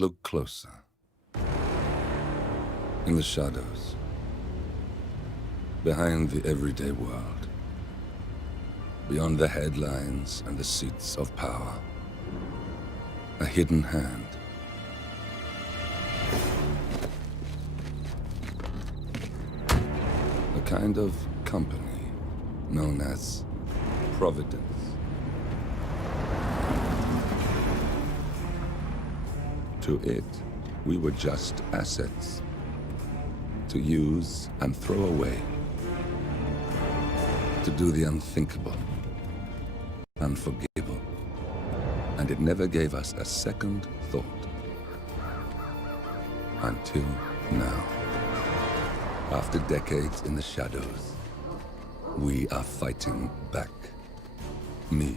Look closer. In the shadows. Behind the everyday world. Beyond the headlines and the seats of power. A hidden hand. A kind of company known as Providence. To it, we were just assets. To use and throw away. To do the unthinkable. Unforgivable. And it never gave us a second thought. Until now. After decades in the shadows, we are fighting back. Me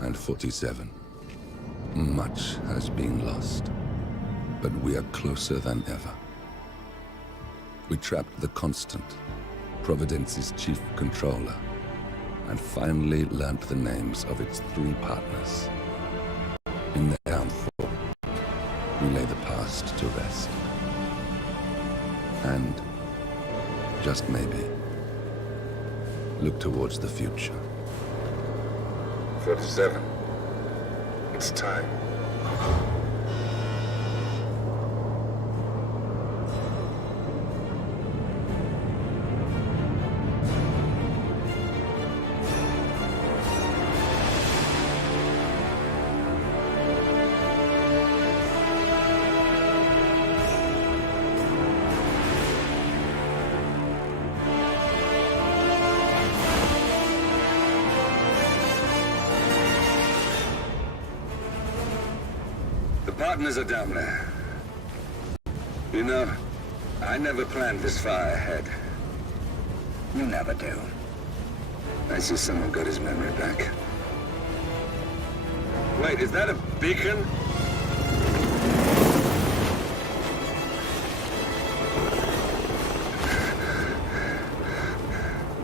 and 47. Much has been lost, but we are closer than ever. We trapped the Constant, Providence's chief controller, and finally learnt the names of its 3 partners. In their downfall, we lay the past to rest. And, just maybe, look towards the future. 47. It's time. The partners are down there. You know, I never planned this far ahead. You never do. I see someone got his memory back. Wait, is that a beacon?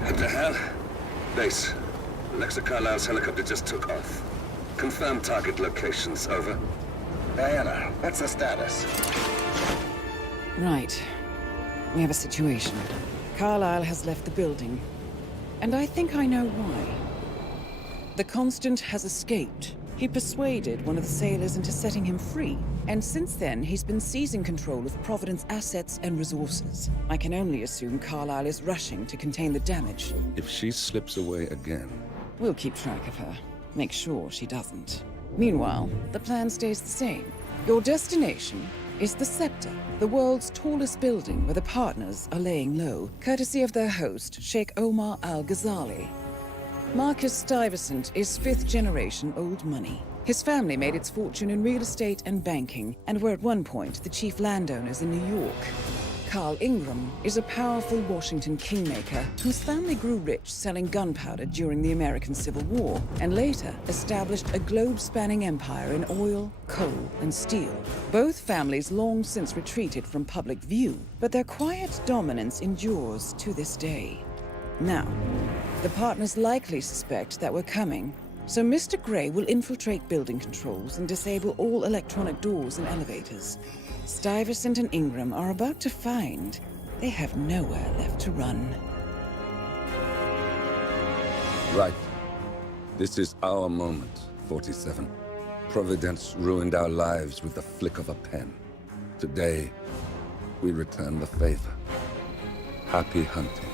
What the hell? Base. Alexa Carlisle's helicopter just took off. Confirm target locations, over. Diana, what's the status? Right. We have a situation. Carlisle has left the building. And I think I know why. The Constant has escaped. He persuaded one of the sailors into setting him free. And since then, he's been seizing control of Providence assets and resources. I can only assume Carlisle is rushing to contain the damage. If she slips away again... We'll keep track of her. Make sure she doesn't. Meanwhile, the plan stays the same. Your destination is the Scepter, the world's tallest building where the partners are laying low, courtesy of their host, Sheikh Omar Al-Ghazali. Marcus Stuyvesant is 5th-generation old money. His family made its fortune in real estate and banking, and were at one point the chief landowners in New York. Carl Ingram is a powerful Washington kingmaker whose family grew rich selling gunpowder during the American Civil War, and later established a globe-spanning empire in oil, coal, and steel. Both families long since retreated from public view, but their quiet dominance endures to this day. Now, the partners likely suspect that we're coming, so Mr. Grey will infiltrate building controls and disable all electronic doors and elevators. Stuyvesant and Ingram are about to find they have nowhere left to run. Right. This is our moment, 47. Providence ruined our lives with the flick of a pen. Today, we return the favor. Happy hunting.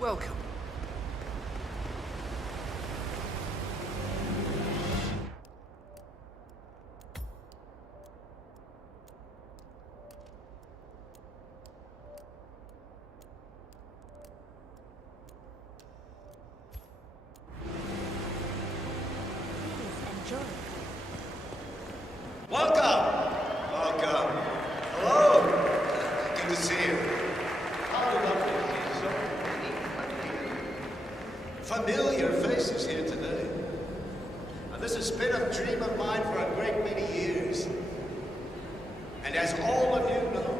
Welcome. Welcome! Welcome. Hello! Good to see you. How lovely to see so many familiar faces here today. Now, this has been a dream of mine for a great many years. And as all of you know,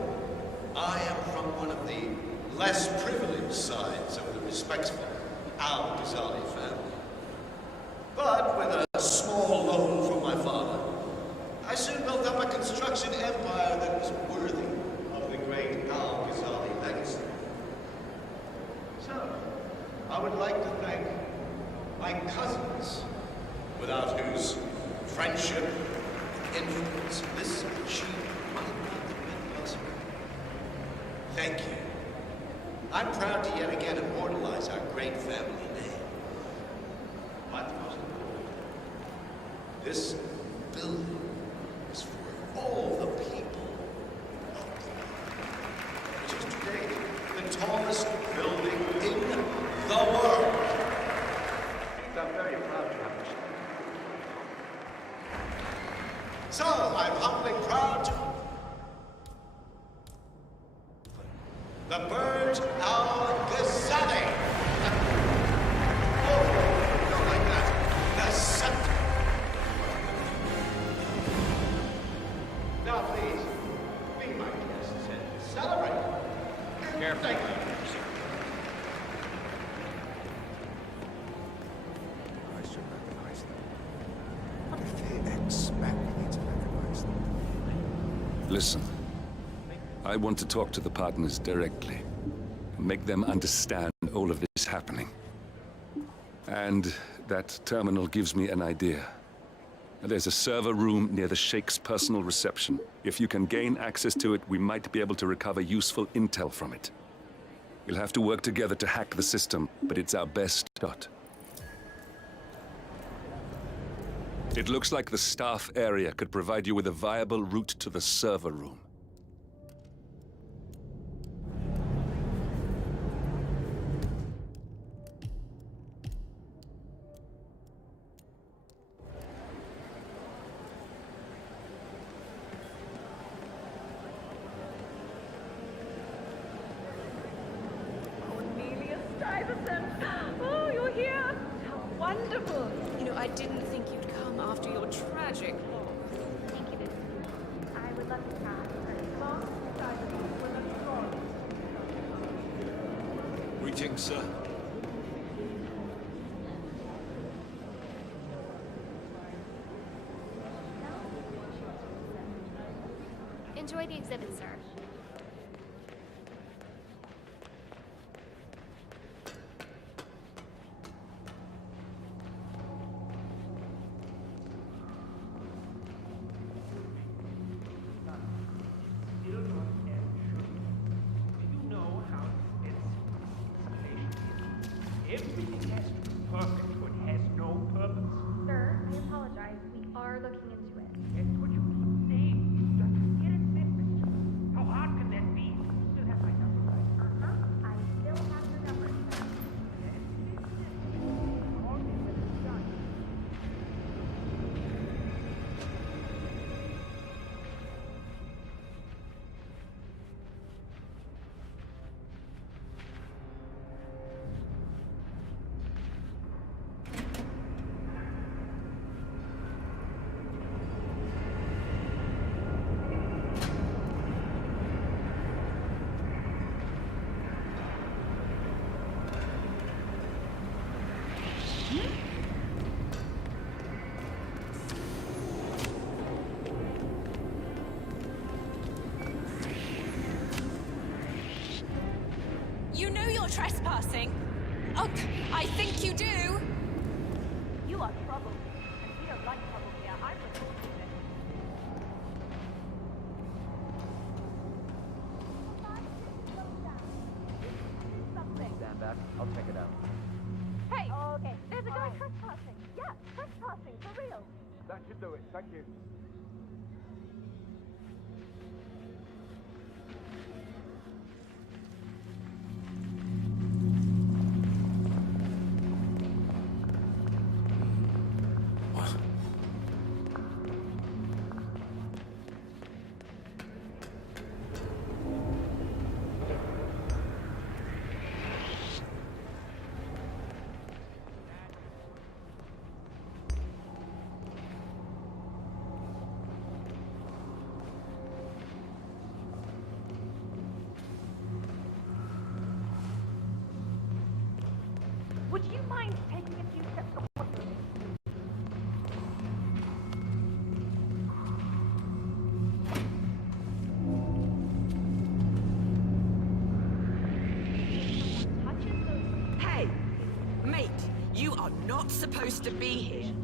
I am from one of the less privileged sides of the respectful Al-Ghazali family. But with a small loan from my father, I soon built up a construction empire that was worthy of the great Al-Ghazali legacy. So, I would like to thank my cousins, without whose friendship and influence this achievement might not have been possible. Thank you. I'm proud to yet again immortalize our great family name. But most important, this building is for all the people of the world, which is today the tallest building in the world. And I'm very proud to have this. So, I'm humbly proud to the Burj Al-Ghazali. Oh, don't like that. The scepter. Now, please, be my guests and celebrate. Careful. Thank you, sir. I should recognize them. What if they expect me to recognize them? Listen, I want to talk to the partners directly. Make them understand all of this happening. And that terminal gives me an idea. There's a server room near the Sheikh's personal reception. If you can gain access to it, we might be able to recover useful intel from it. We'll have to work together to hack the system, but it's our best shot. It looks like the staff area could provide you with a viable route to the server room. Oh, you're here! How wonderful! You know, I didn't think you'd come after your tragic loss. Thank you, Miss. I would love to pass a small Greetings, sir. Enjoy the exhibit, sir. Everything has to be perfect, but has no purpose. Sir, I apologize. We are looking into it. That's what you keep saying. You just get it message. How hard can that be? You still have my number, right? Uh-huh. I still have your number, sir. Call me when it's done. You know you're trespassing. Oh, I think you do. You are trouble. And we don't like trouble here. I'm reporting it. Stand back. I'll check it out. Hey! Okay. There's a guy trespassing. Yeah, trespassing, for real. That should do it. Thank you. not supposed to be here.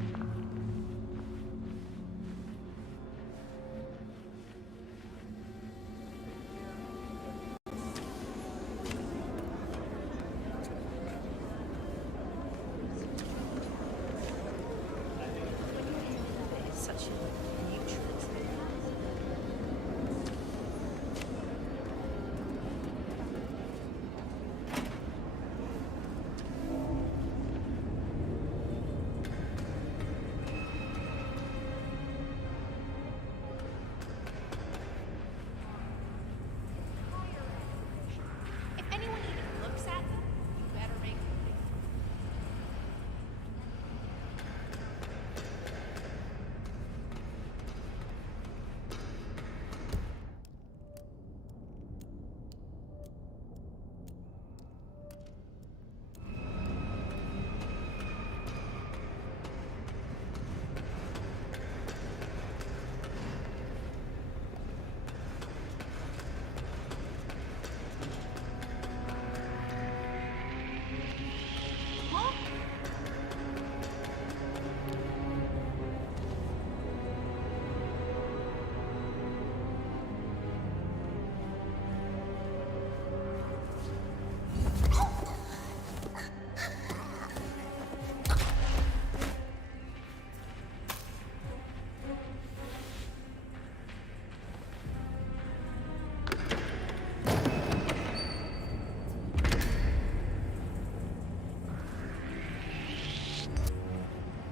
If anyone even looks at them, you better make them leave.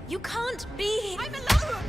You can't be here. I'm alone!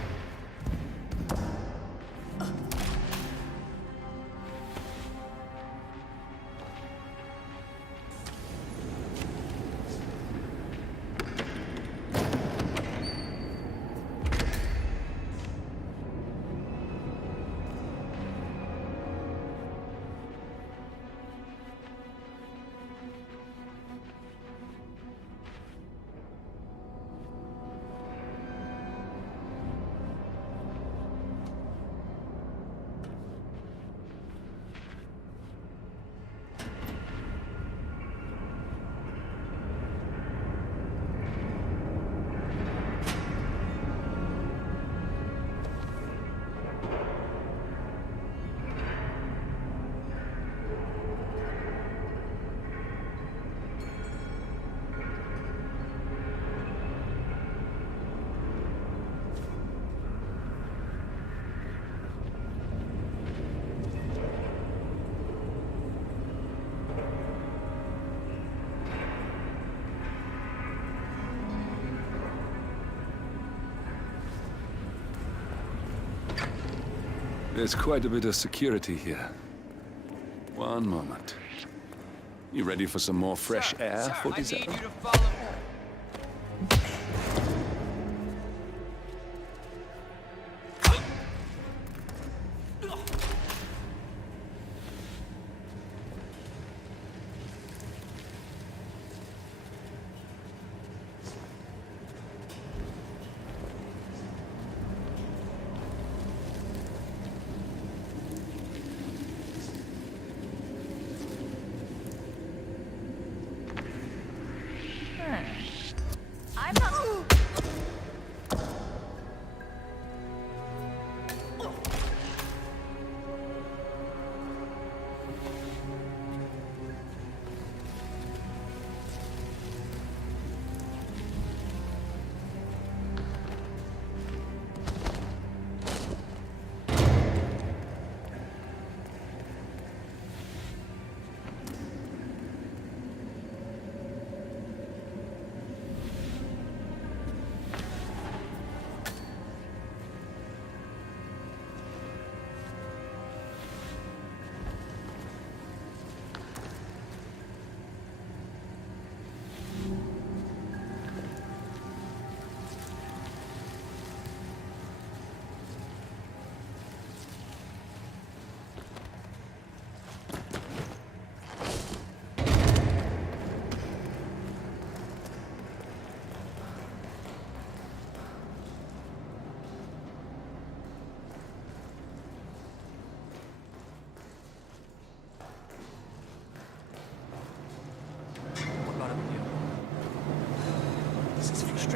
There's quite a bit of security here. One moment. You ready for some more fresh air, 47? I need you to follow.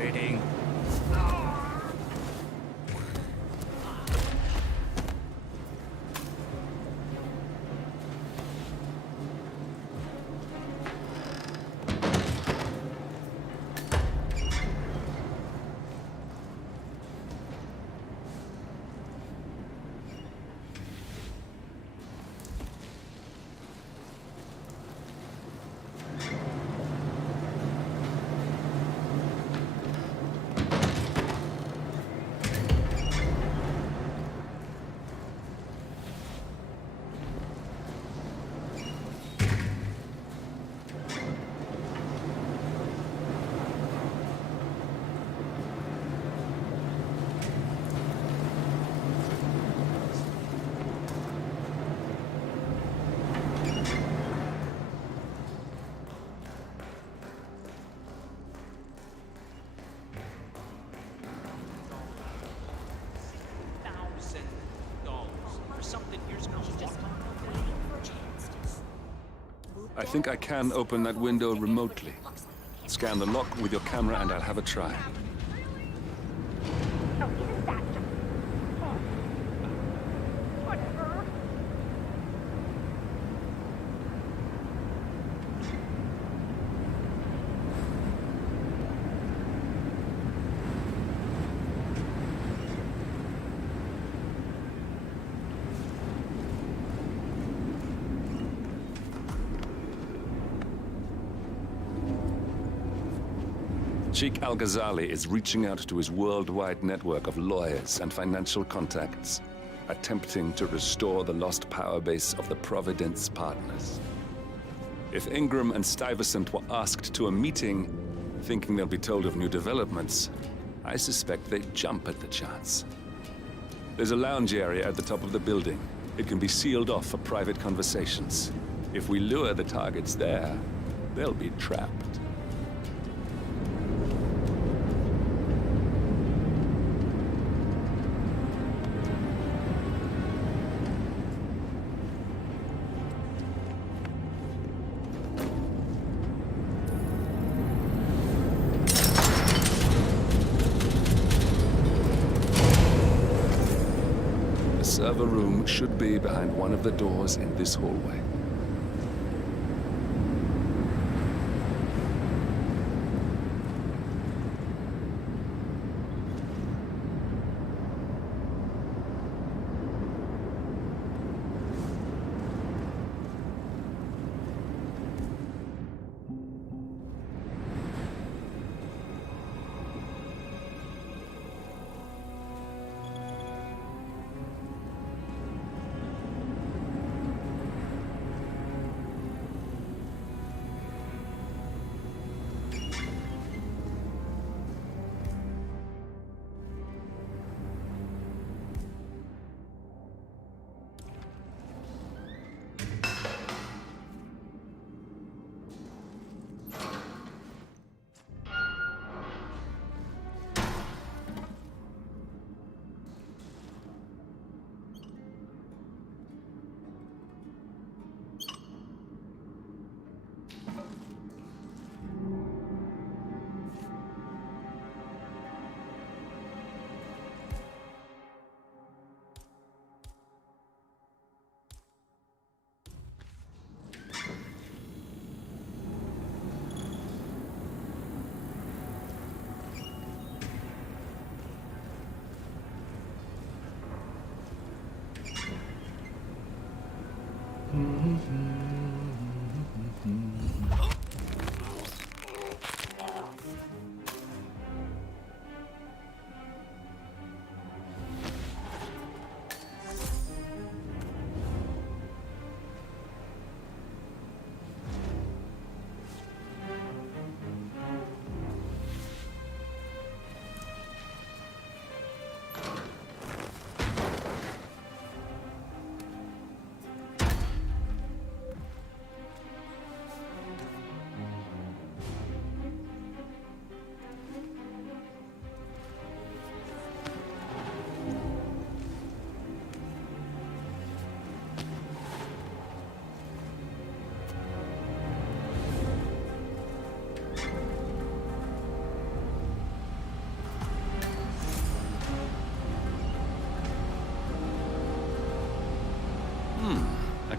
fitting. I think I can open that window remotely. Scan the lock with your camera and I'll have a try. Sheikh Al-Ghazali is reaching out to his worldwide network of lawyers and financial contacts, attempting to restore the lost power base of the Providence partners. If Ingram and Stuyvesant were asked to a meeting, thinking they'll be told of new developments, I suspect they'd jump at the chance. There's a lounge area at the top of the building. It can be sealed off for private conversations. If we lure the targets there, they'll be trapped. The server room should be behind one of the doors in this hallway.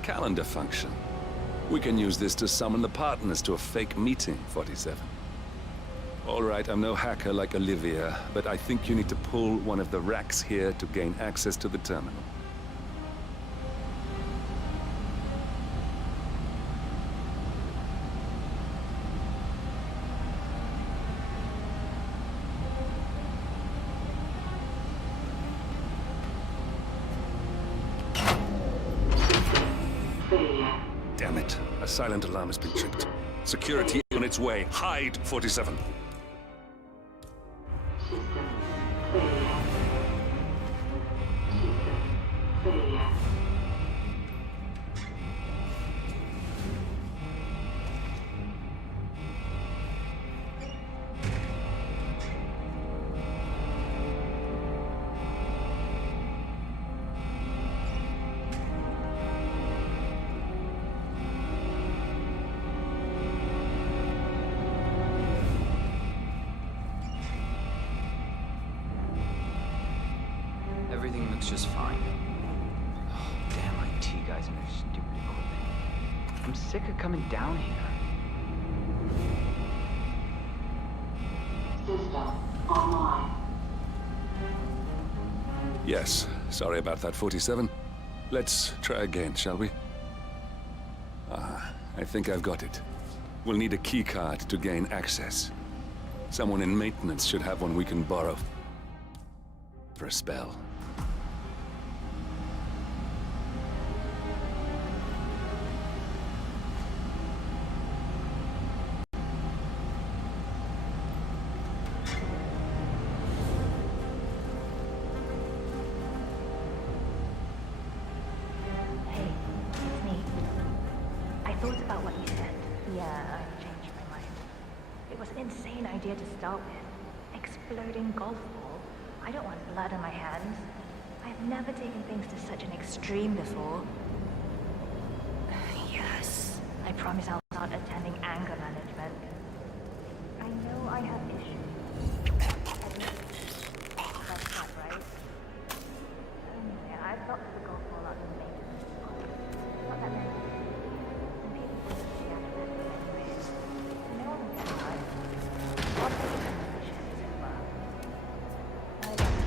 calendar function. We can use this to summon the partners to a fake meeting, 47. All right, I'm no hacker like Olivia, but I think you need to pull one of the racks here to gain access to the terminal. Damn it. A silent alarm has been tripped. Security on its way. Hide, 47. Everything looks just fine. Oh, damn IT guys and their stupid equipment. I'm sick of coming down here. System online. Yes, sorry about that, 47. Let's try again, shall we? I think I've got it. We'll need a keycard to gain access. Someone in maintenance should have one we can borrow for a spell. Hey, it's me. I thought about what you said. Yeah, I changed my mind. It was an insane idea to start with. Exploding golf ball. I don't want blood on my hands. I've never taken things to such an extreme before. Yes. I promise I'll start attending anger management. I know I have issues. That's not right. Anyway, I thought the golf ball out in the maintenance. Not that many. And people will see after that anyways. No one will get hurt. Once the transition is over. I don't know.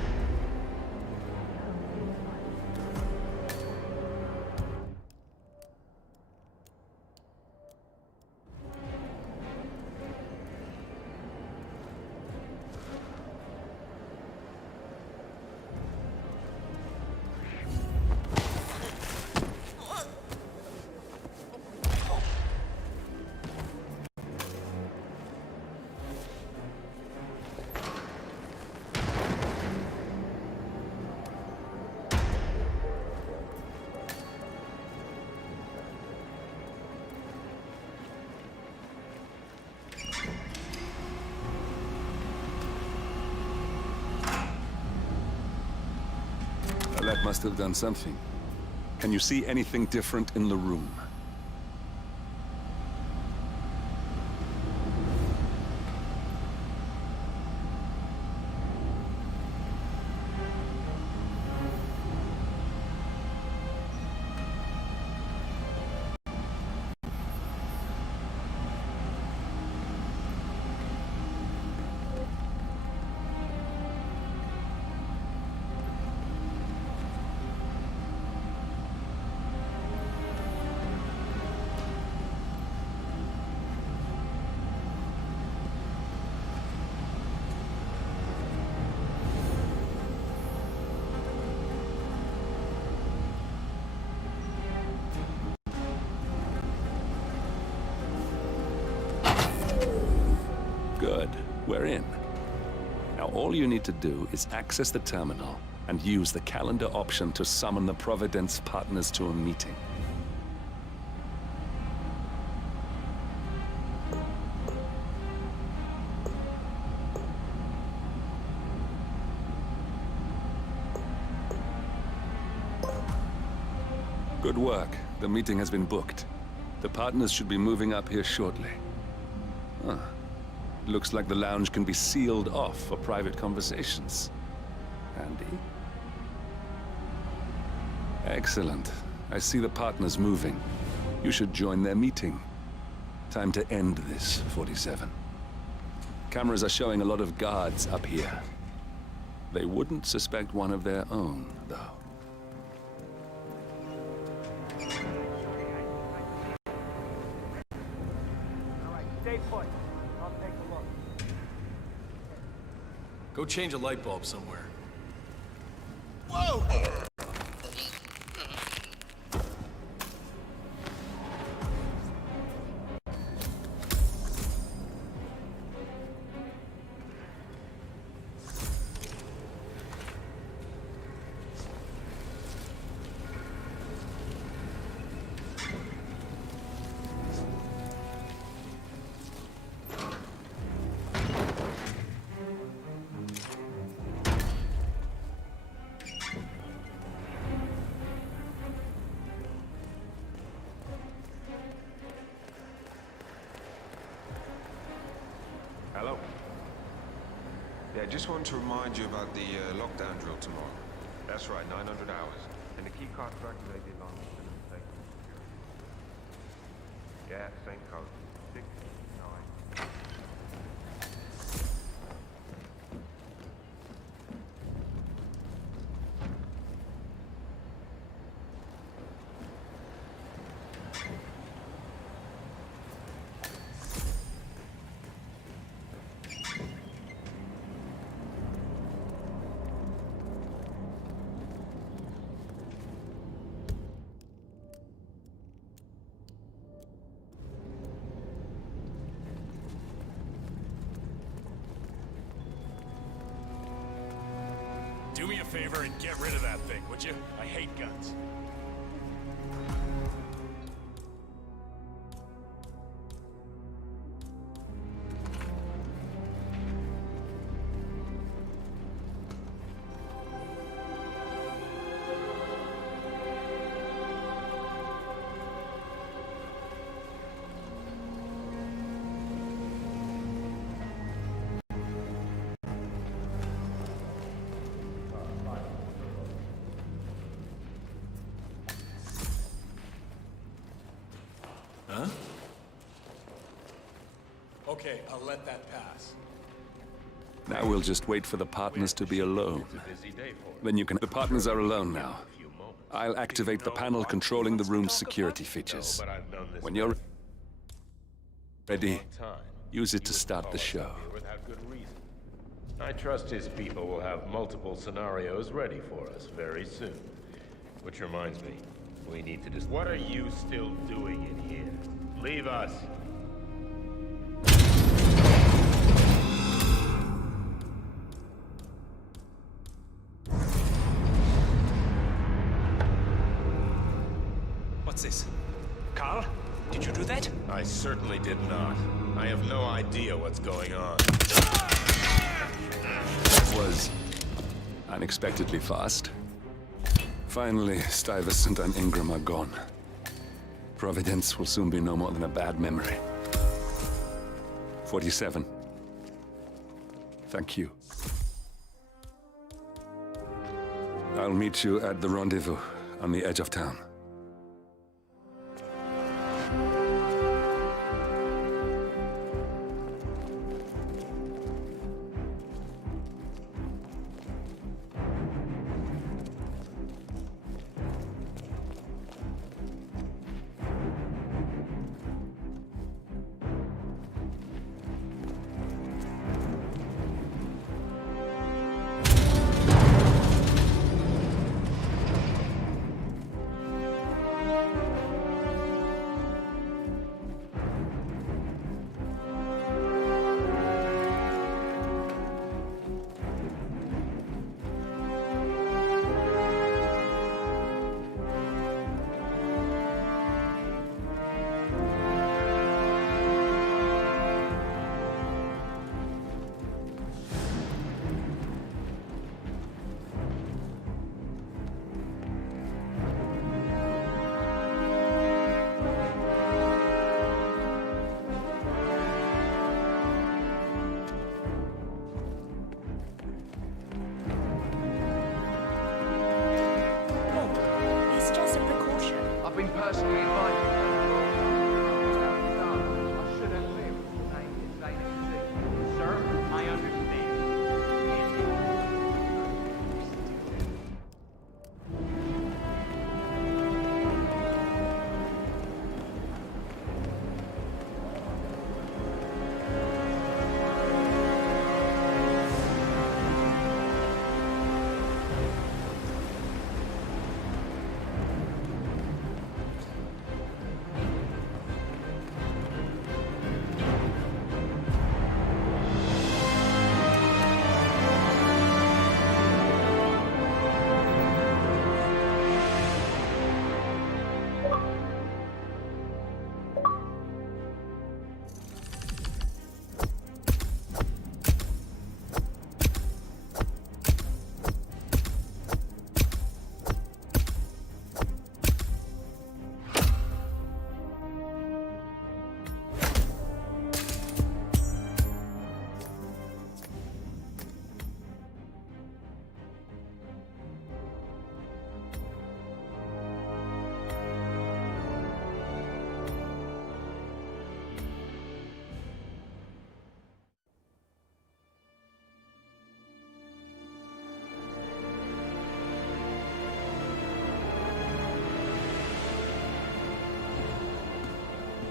That must have done something. Can you see anything different in the room? Good. We're in. Now all you need to do is access the terminal and use the calendar option to summon the Providence partners to a meeting. Good work. The meeting has been booked. The partners should be moving up here shortly. Huh. Looks like the lounge can be sealed off for private conversations. Handy. Excellent. I see the partners moving. You should join their meeting. Time to end this, 47. Cameras are showing a lot of guards up here. They wouldn't suspect one of their own, though. Alright, stay put. I'll take a look. Go change a light bulb somewhere. Whoa! Hello. Yeah, I just wanted to remind you about the lockdown drill tomorrow. That's right, 900 hours. And the key card for activating the alarm is going to take. Yeah, same code. 6, 9. Do me a favor and get rid of that thing, would you? I hate guns. Huh? Okay, I'll let that pass. Now we'll just wait for the partners to be alone. Then you can... The partners are alone now. I'll activate the panel controlling the room's security features. When you're ready, use it to start the show. I trust his people will have multiple scenarios ready for us very soon. Which reminds me, we need to just... What are you still doing in here? Leave us! What's this? Carl? Did you do that? I certainly did not. I have no idea what's going on. That was unexpectedly fast. Finally, Stuyvesant and Ingram are gone. Providence will soon be no more than a bad memory. 47. Thank you. I'll meet you at the rendezvous on the edge of town. personally invited them. I should have lived the name is ADC. Sir, I understand.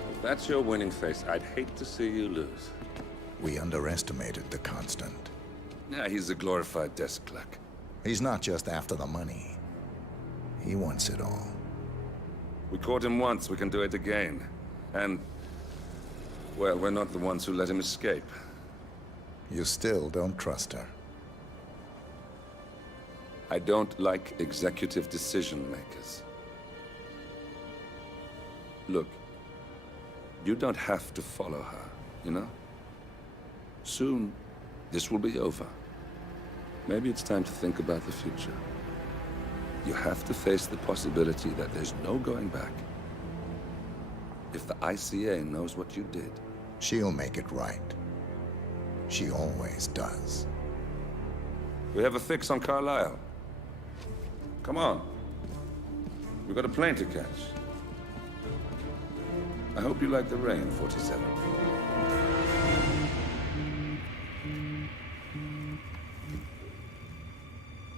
If that's your winning face, I'd hate to see you lose. We underestimated the Constant. Yeah, he's a glorified desk clerk. He's not just after the money. He wants it all. We caught him once, we can do it again. And, well, we're not the ones who let him escape. You still don't trust her. I don't like executive decision makers. Look, you don't have to follow her, you know? Soon, this will be over. Maybe it's time to think about the future. You have to face the possibility that there's no going back. If the ICA knows what you did... She'll make it right. She always does. We have a fix on Carlisle. Come on. We've got a plane to catch. I hope you like the rain, 47.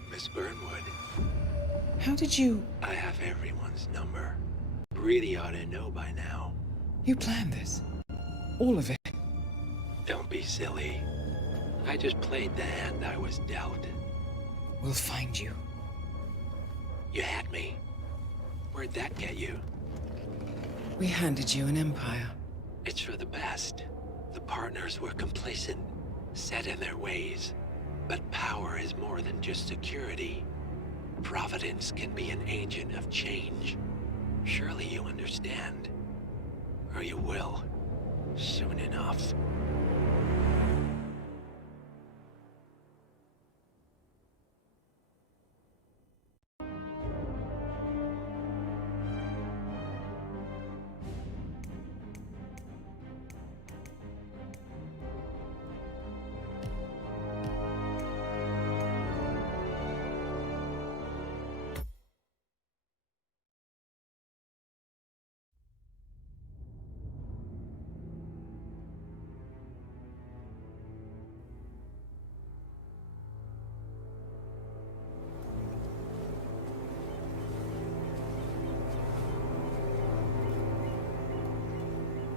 Miss Burnwood. How did you... I have everyone's number. Really ought to know by now. You planned this? All of it? Don't be silly. I just played the hand I was dealt. We'll find you. You had me. Where'd that get you? We handed you an empire. It's for the best. The partners were complacent, set in their ways. But power is more than just security. Providence can be an agent of change. Surely you understand. Or you will. Soon enough.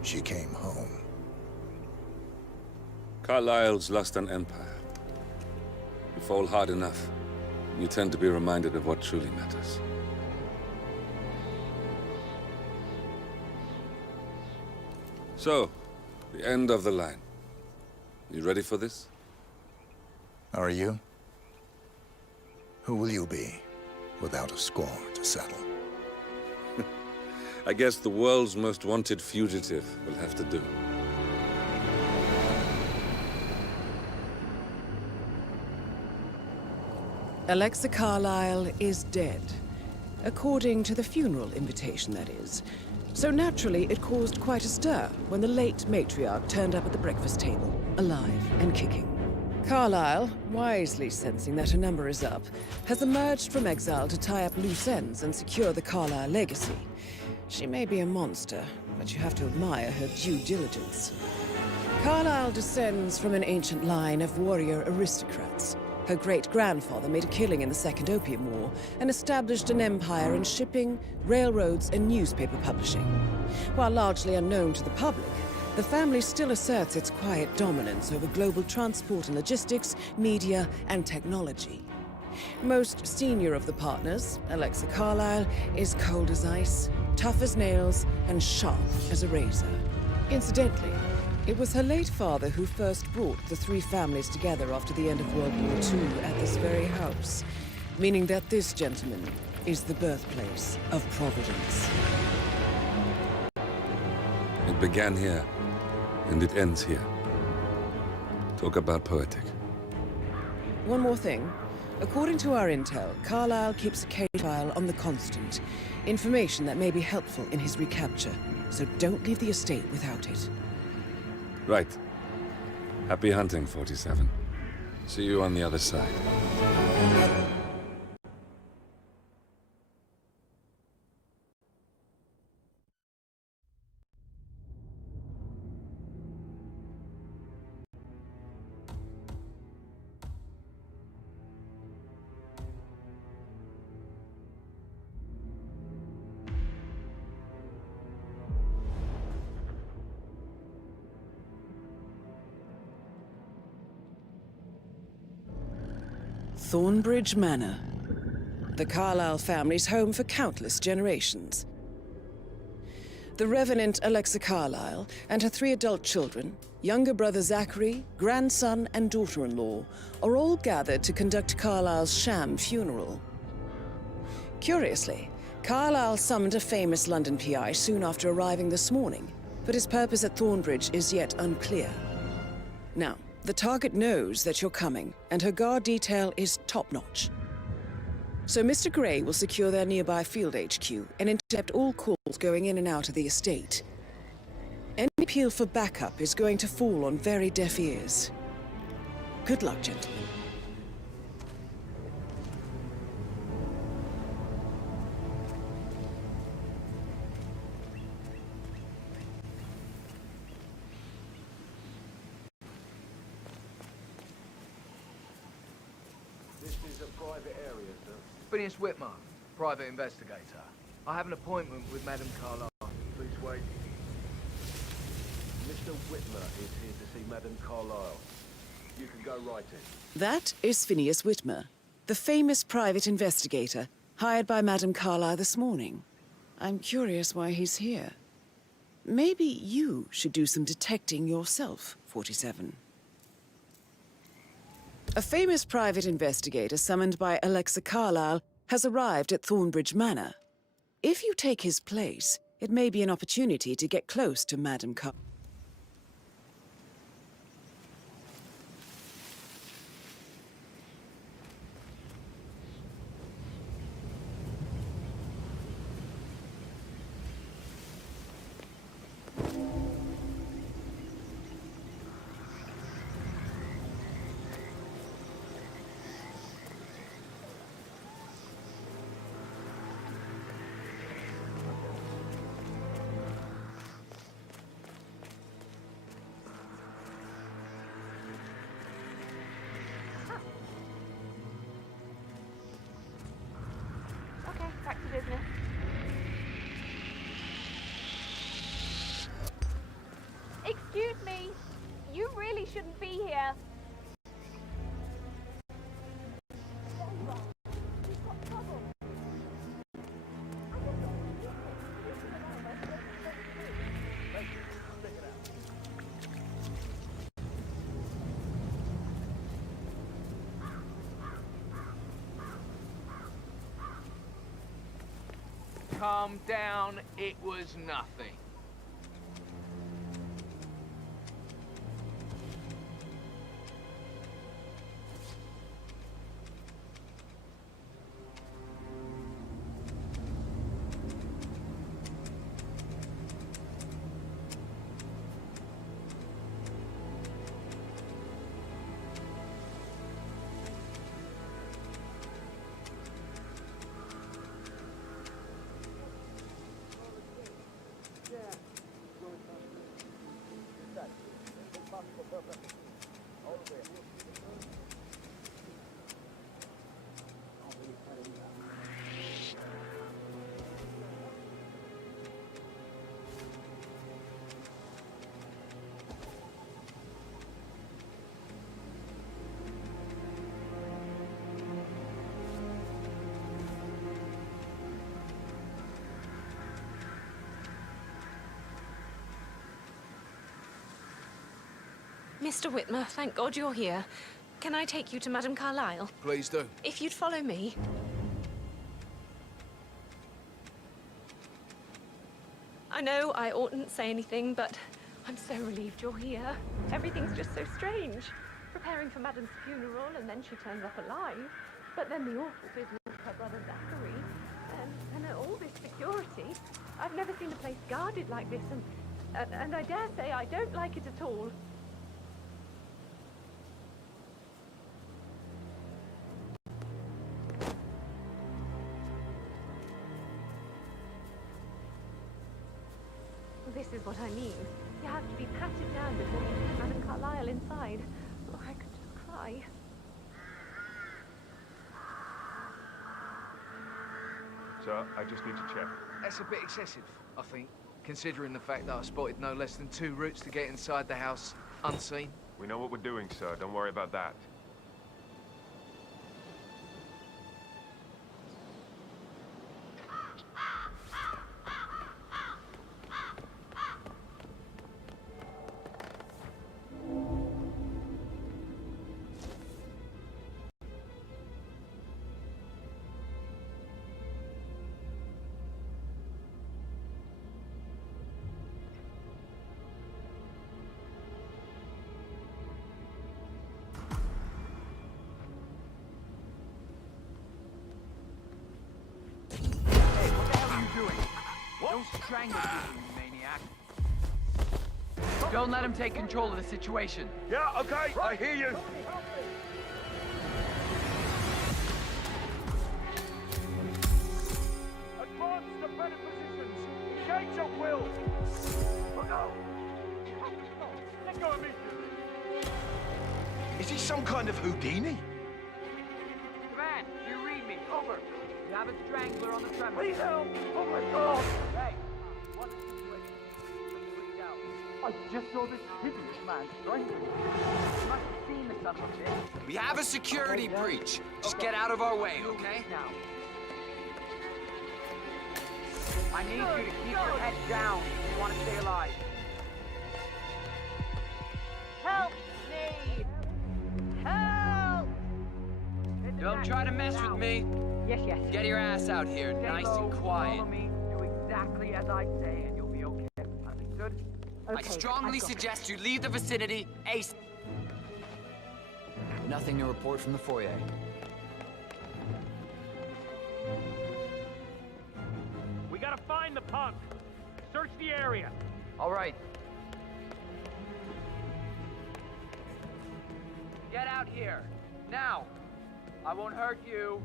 She came home. Carlisle's lost an empire. You fall hard enough, you tend to be reminded of what truly matters. So, the end of the line. You ready for this? Are you? Who will you be, without a score to settle? I guess the world's most wanted fugitive will have to do. Alexa Carlisle is dead. According to the funeral invitation, that is. So naturally, it caused quite a stir when the late matriarch turned up at the breakfast table, alive and kicking. Carlisle, wisely sensing that her number is up, has emerged from exile to tie up loose ends and secure the Carlisle legacy. She may be a monster, but you have to admire her due diligence. Carlyle descends from an ancient line of warrior aristocrats. Her great-grandfather made a killing in the Second Opium War and established an empire in shipping, railroads, and newspaper publishing. While largely unknown to the public, the family still asserts its quiet dominance over global transport and logistics, media, and technology. Most senior of the partners, Alexa Carlyle, is cold as ice, tough as nails, and sharp as a razor. Incidentally, it was her late father who first brought the three families together after the end of World War II at this very house, meaning that this gentleman is the birthplace of Providence. It began here, and it ends here. Talk about poetic. One more thing. According to our intel, Carlyle keeps a case file on the Constant. Information that may be helpful in his recapture, so don't leave the estate without it. Right. Happy hunting, 47. See you on the other side. Thornbridge Manor. The Carlyle family's home for countless generations. The Revenant Alexa Carlyle and her 3 adult children, younger brother Zachary, grandson, and daughter-in-law, are all gathered to conduct Carlyle's sham funeral. Curiously, Carlyle summoned a famous London PI soon after arriving this morning, but his purpose at Thornbridge is yet unclear. Now, the target knows that you're coming, and her guard detail is top-notch. So Mr. Gray will secure their nearby field HQ and intercept all calls going in and out of the estate. Any appeal for backup is going to fall on very deaf ears. Good luck, gentlemen. Phineas Whitmer, private investigator. I have an appointment with Madame Carlyle. Please wait. Mr. Whitmer is here to see Madame Carlyle. You can go right in. That is Phineas Whitmer, the famous private investigator hired by Madame Carlyle this morning. I'm curious why he's here. Maybe you should do some detecting yourself, 47. A famous private investigator summoned by Alexa Carlyle has arrived at Thornbridge Manor. If you take his place, it may be an opportunity to get close to Madame Carlyle. Back to business. Excuse me. You really shouldn't be here. Calm down, it was nothing. Mr. Whitmer, thank God you're here. Can I take you to Madame Carlyle? Please do. If you'd follow me. I know I oughtn't say anything, but I'm so relieved you're here. Everything's just so strange. Preparing for Madame's funeral, and then she turns up alive. But then the awful business with her brother Zachary, and all this security. I've never seen a place guarded like this, and I dare say I don't like it at all. This is what I mean. You have to be patted down before you see Madame Carlyle inside, or I could just cry. Sir, I just need to check. That's a bit excessive, I think, considering the fact that I spotted no less than 2 routes to get inside the house unseen. We know what we're doing, sir. Don't worry about that. Don't strangle me, you maniac. Don't let him take control of the situation. Yeah, okay, I hear you. Advance to better positions. Engage at will. Look out. Let go immediately. Is he some kind of Houdini? Command, do you read me? Over. You have a strangler on the premises. Please help! Oh my God! Hey, what's the situation? Freaked out. I just saw this hideous man strangling. You must have seen the son of a bitch. We have a security breach. Just get out of our way, okay? Now. I need you to keep your head down if you want to stay alive. Help me! Help! Don't try to mess with me. Yes, yes. Get your ass out here, Stay nice low, and quiet. Follow me. Do exactly as I say, and you'll be okay. Understood? I strongly suggest you leave the vicinity ASAP. Nothing to report from the foyer. We gotta find the punk. Search the area. All right. Get out here, now. I won't hurt you.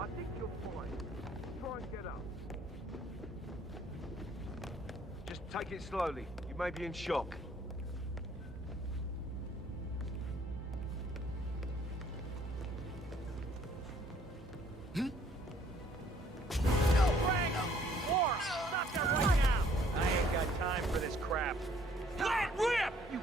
I think you'll find. Try and get up. Just take it slowly. You may be in shock. Stop that right now! I ain't got time for this crap. Let rip! You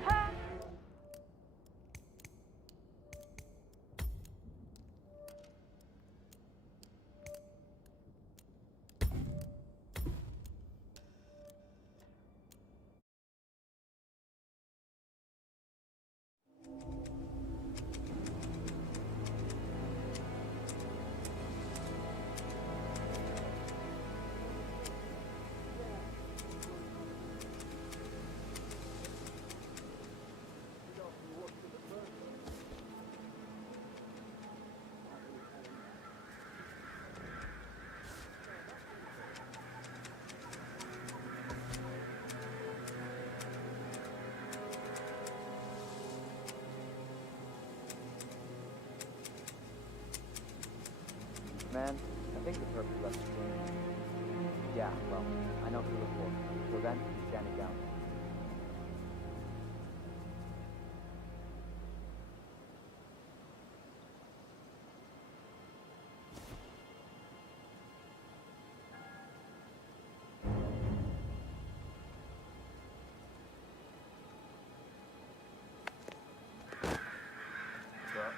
Man, I think the purple left the game. Yeah, well, I know who to look for. Till then, be standing down.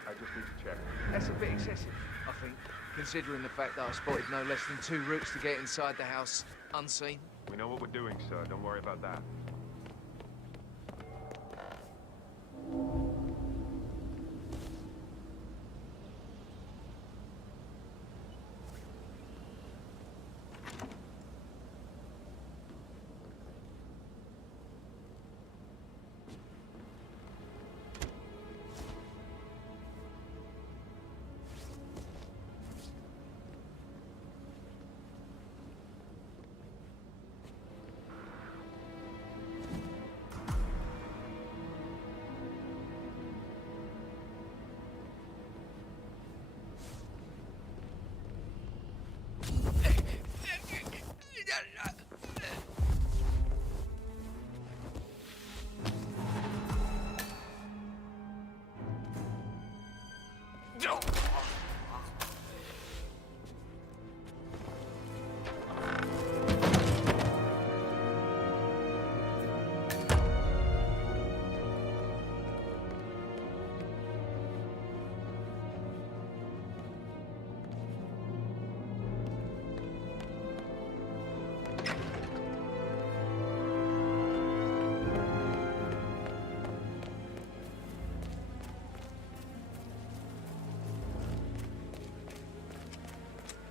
I just need to check. That's a bit excessive, I think, considering the fact that I spotted no less than 2 routes to get inside the house unseen. We know what we're doing, sir. Don't worry about that.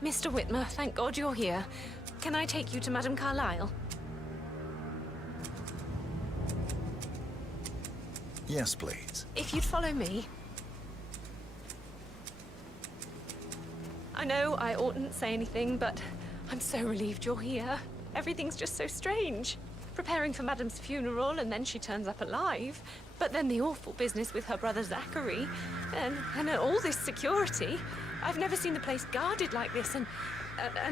Mr. Whitmer, thank God you're here. Can I take you to Madame Carlyle? Yes, please. If you'd follow me. I know I oughtn't say anything, but I'm so relieved you're here. Everything's just so strange. Preparing for Madame's funeral, and then she turns up alive. But then the awful business with her brother Zachary, and all this security. I've never seen the place guarded like this, and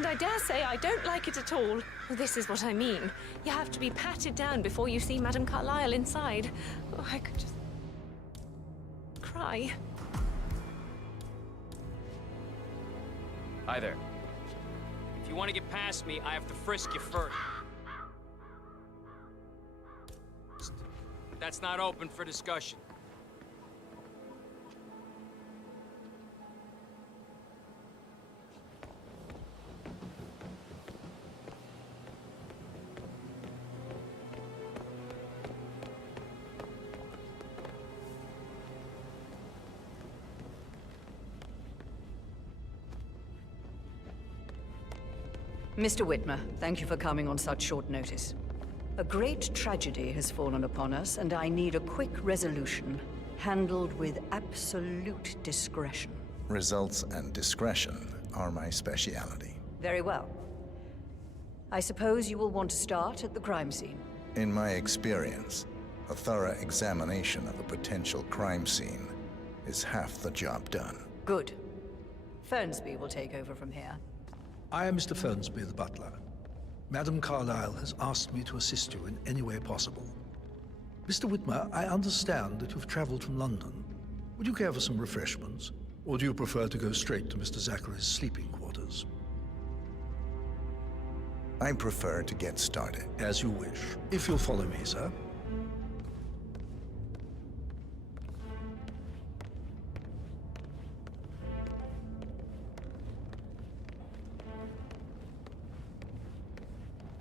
I dare say I don't like it at all. This is what I mean. You have to be patted down before you see Madame Carlyle inside. Oh, I could just cry. Hi there. If you want to get past me, I have to frisk you first. That's not open for discussion. Mr. Whitmer, thank you for coming on such short notice. A great tragedy has fallen upon us, and I need a quick resolution, handled with absolute discretion. Results and discretion are my speciality. Very well. I suppose you will want to start at the crime scene. In my experience, a thorough examination of a potential crime scene is half the job done. Good. Fernsby will take over from here. I am Mr. Fernsby, the butler. Madame Carlyle has asked me to assist you in any way possible. Mr. Whitmer, I understand that you've traveled from London. Would you care for some refreshments? Or do you prefer to go straight to Mr. Zachary's sleeping quarters? I prefer to get started. As you wish. If you'll follow me, sir.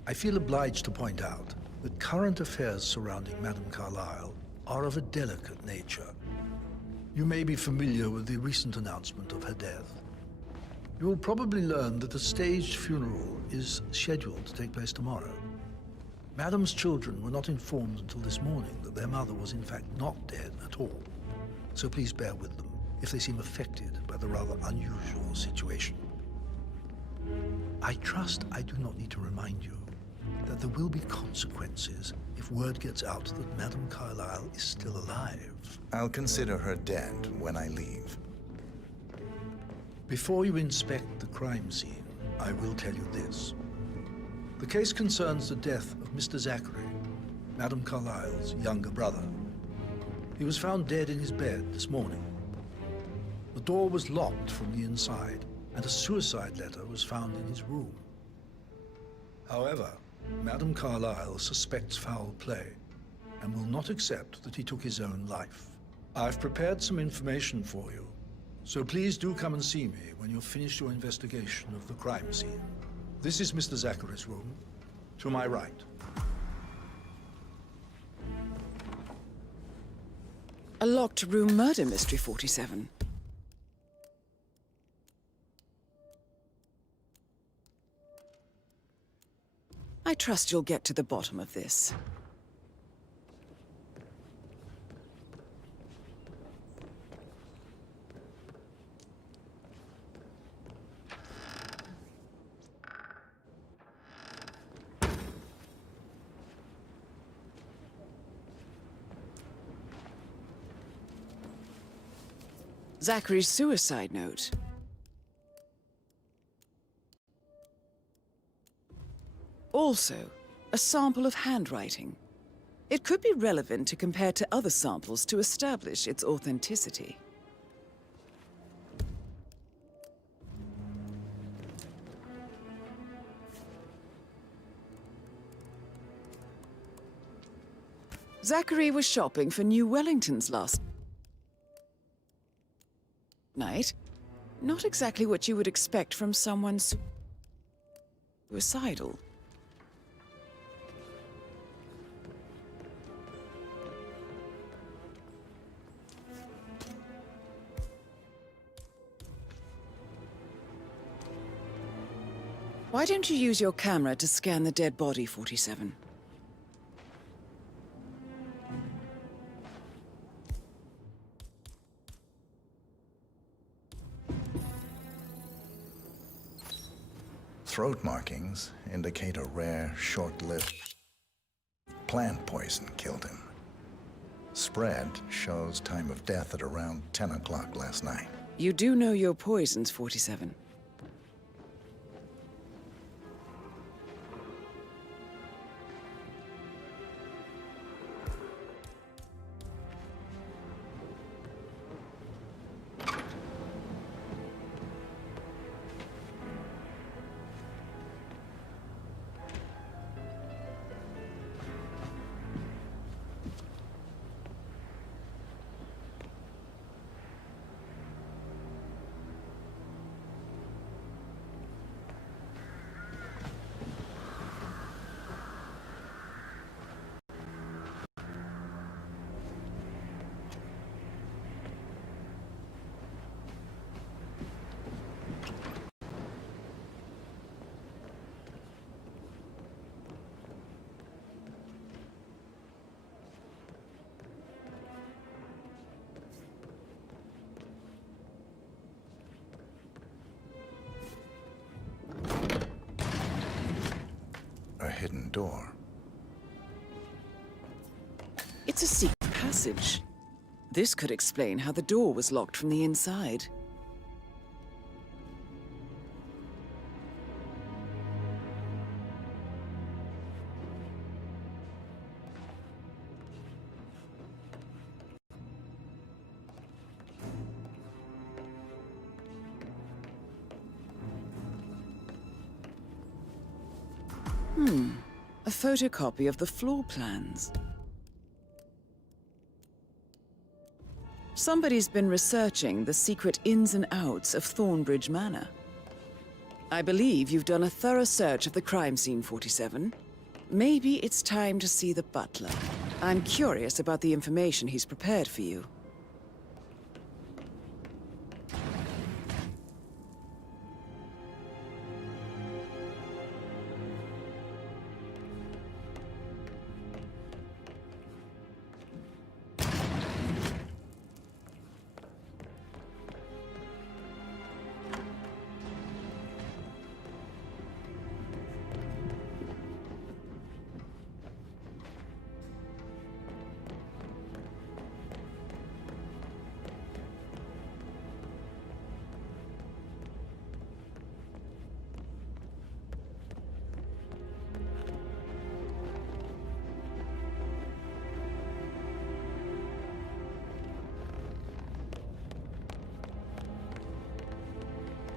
I feel obliged to point out that current affairs surrounding Madame Carlyle are of a delicate nature. You may be familiar with the recent announcement of her death. You will probably learn that a staged funeral is scheduled to take place tomorrow. Madame's children were not informed until this morning that their mother was in fact not dead at all. So please bear with them if they seem affected by the rather unusual situation. I trust I do not need to remind you that there will be consequences if word gets out that Madame Carlyle is still alive. I'll consider her dead when I leave. Before you inspect the crime scene, I will tell you this. The case concerns the death of Mr. Zachary, Madame Carlyle's younger brother. He was found dead in his bed this morning. The door was locked from the inside, and a suicide letter was found in his room. However, Madame Carlyle suspects foul play and will not accept that he took his own life. I've prepared some information for you, so please do come and see me when you've finished your investigation of the crime scene. This is Mr. Zachary's room, to my right. A locked room murder mystery, 47. I trust you'll get to the bottom of this. Zachary's suicide note. Also, a sample of handwriting. It could be relevant to compare to other samples to establish its authenticity. Zachary was shopping for New Wellingtons last night. Not exactly what you would expect from someone suicidal. Why don't you use your camera to scan the dead body, 47? Throat markings indicate a rare, short-lived plant poison killed him. Spread shows time of death at around 10 o'clock last night. You do know your poisons, 47. A hidden door. It's a secret passage. This could explain how the door was locked from the inside. A photocopy of the floor plans. Somebody's been researching the secret ins and outs of Thornbridge Manor. I believe you've done a thorough search of the crime scene, 47. Maybe it's time to see the butler. I'm curious about the information he's prepared for you.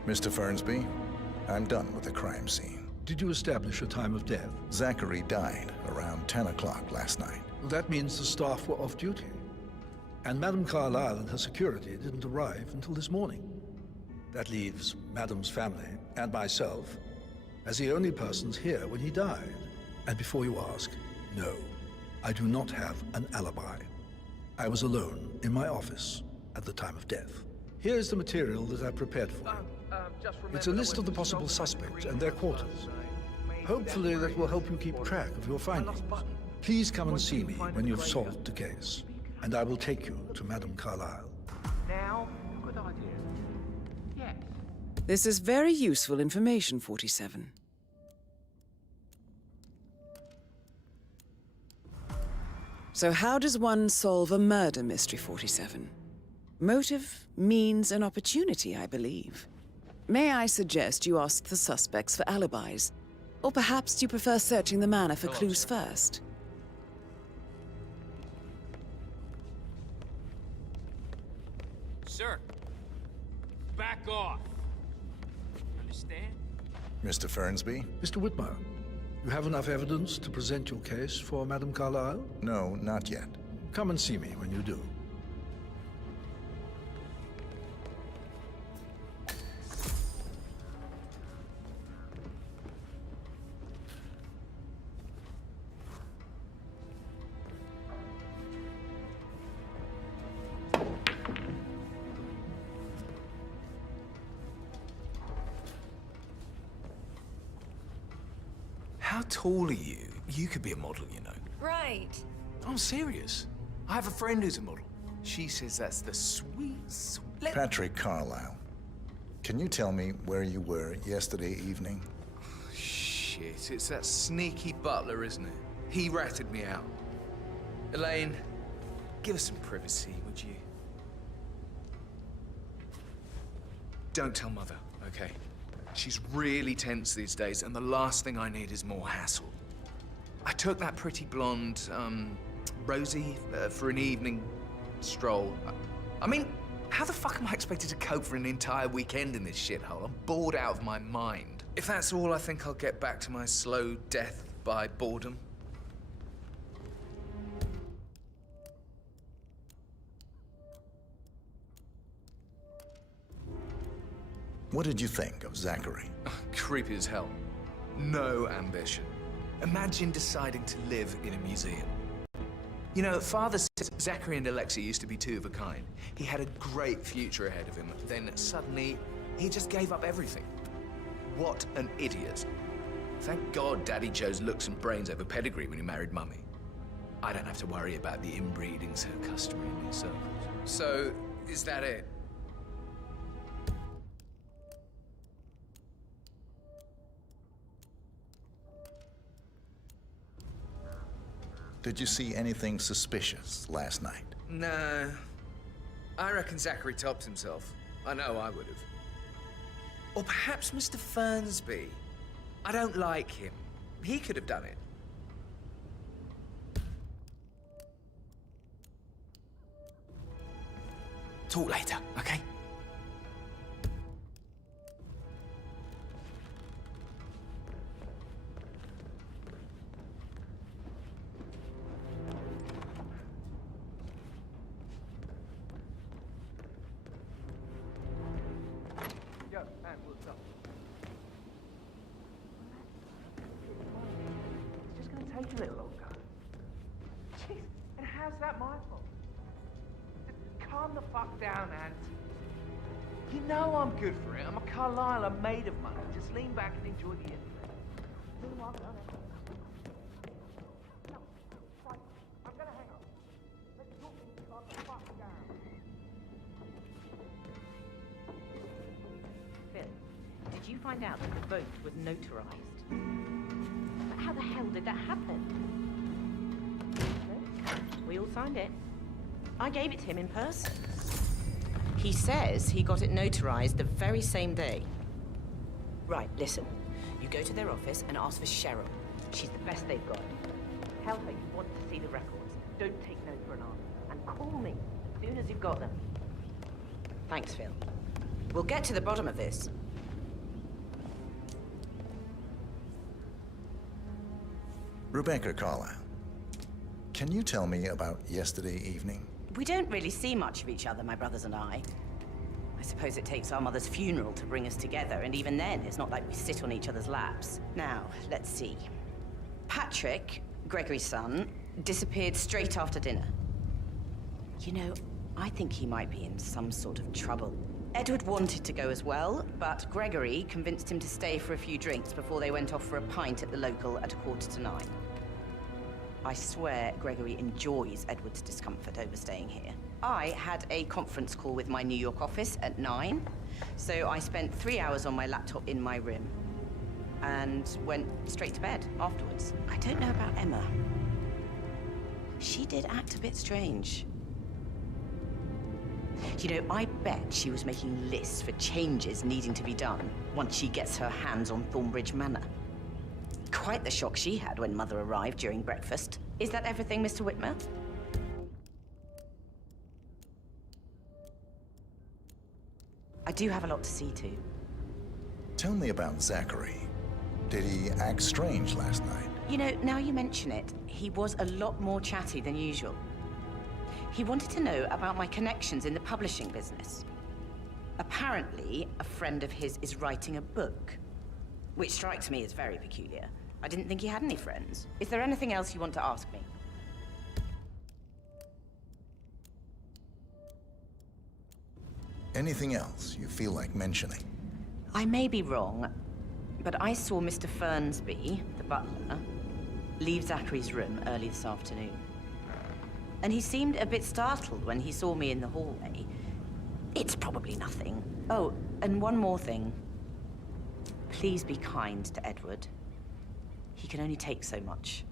Mr. Fernsby, I'm done with the crime scene. Did you establish a time of death? Zachary died around 10 o'clock last night. Well, that means the staff were off duty. And Madame Carlyle and her security didn't arrive until this morning. That leaves Madame's family and myself as the only persons here when he died. And before you ask, no, I do not have an alibi. I was alone in my office at the time of death. Here's the material that I prepared for you. It's a list of the possible suspects and their quarters. Hopefully that will help you keep track of your findings. Please come and see me when you've solved the case, and I will take you to Madame Carlyle. Now, good idea. Yes. This is very useful information, 47. So how does one solve a murder mystery, 47? Motive, means, and opportunity, I believe. May I suggest you ask the suspects for alibis? Or perhaps do you prefer searching the manor for clues first? Sir, back off. Understand? Mr. Fernsby? Mr. Whitmer, you have enough evidence to present your case for Madame Carlyle? No, not yet. Come and see me when you do. How tall are you? You could be a model, you know. Right. I'm serious. I have a friend who's a model. She says that's the sweet... Patrick Carlyle. Can you tell me where you were yesterday evening? Shit, it's that sneaky butler, isn't it? He ratted me out. Elaine, give us some privacy, would you? Don't tell Mother, okay? She's really tense these days, and the last thing I need is more hassle. I took that pretty blonde, Rosie, for an evening stroll. I mean, how the fuck am I expected to cope for an entire weekend in this shithole? I'm bored out of my mind. If that's all, I think I'll get back to my slow death by boredom. What did you think of Zachary? Creepy as hell. No ambition. Imagine deciding to live in a museum. You know, Father says Zachary and Alexia used to be two of a kind. He had a great future ahead of him. Then suddenly, he just gave up everything. What an idiot. Thank God Daddy chose looks and brains over pedigree when he married Mummy. I don't have to worry about the inbreeding so customary in these circles. So, is that it? Did you see anything suspicious last night? No. I reckon Zachary tops himself. I know I would have. Or perhaps Mr. Fernsby. I don't like him. He could have done it. Talk later, okay? Yo, man, what's up? It's just gonna take a little longer. Jeez, and how's that my fault? Calm the fuck down, Ant. You know I'm good for it. I'm a Carlyle, I'm made of money. Just lean back and enjoy the interest. I'm gonna hang up. Let's talk things calm the fuck down. Phil, did you find out that the vote was notarized? But how the hell did that happen? We all signed it. I gave it to him in person. He says he got it notarized the very same day. Right, listen. You go to their office and ask for Cheryl. She's the best they've got. Tell her you want to see the records. Don't take no for an answer. And call me as soon as you've got them. Thanks, Phil. We'll get to the bottom of this. Rebecca Carlyle, can you tell me about yesterday evening? We don't really see much of each other, my brothers and I. I suppose it takes our mother's funeral to bring us together, and even then, it's not like we sit on each other's laps. Now, let's see. Patrick, Gregory's son, disappeared straight after dinner. You know, I think he might be in some sort of trouble. Edward wanted to go as well, but Gregory convinced him to stay for a few drinks before they went off for a pint at the local at 9:15. I swear Gregory enjoys Edward's discomfort overstaying here. I had a conference call with my New York office at 9, so I spent 3 hours on my laptop in my room and went straight to bed afterwards. I don't know about Emma. She did act a bit strange. You know, I bet she was making lists for changes needing to be done once she gets her hands on Thornbridge Manor. Quite the shock she had when Mother arrived during breakfast. Is that everything, Mr. Whitmer? I do have a lot to see to. Tell me about Zachary. Did he act strange last night? You know, now you mention it, he was a lot more chatty than usual. He wanted to know about my connections in the publishing business. Apparently, a friend of his is writing a book, which strikes me as very peculiar. I didn't think he had any friends. Is there anything else you want to ask me? Anything else you feel like mentioning? I may be wrong, but I saw Mr. Fernsby, the butler, leave Zachary's room early this afternoon. And he seemed a bit startled when he saw me in the hallway. It's probably nothing. Oh, and one more thing. Please be kind to Edward. He can only take so much.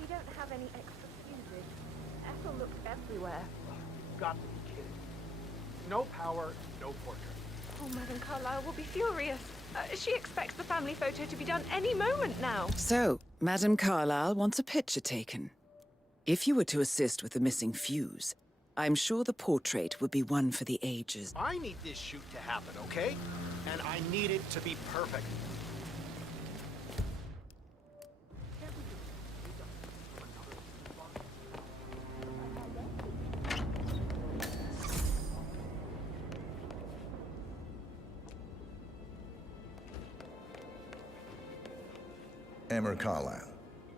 We don't have any extra fuses. Ethel looked everywhere. Got to be kidding. No power, no portrait. Oh, Madame Carlyle will be furious. She expects the family photo to be done any moment now. So, Madame Carlyle wants a picture taken. If you were to assist with the missing fuse, I'm sure the portrait would be one for the ages. I need this shoot to happen, okay? And I need it to be perfect. Emma Carlyle,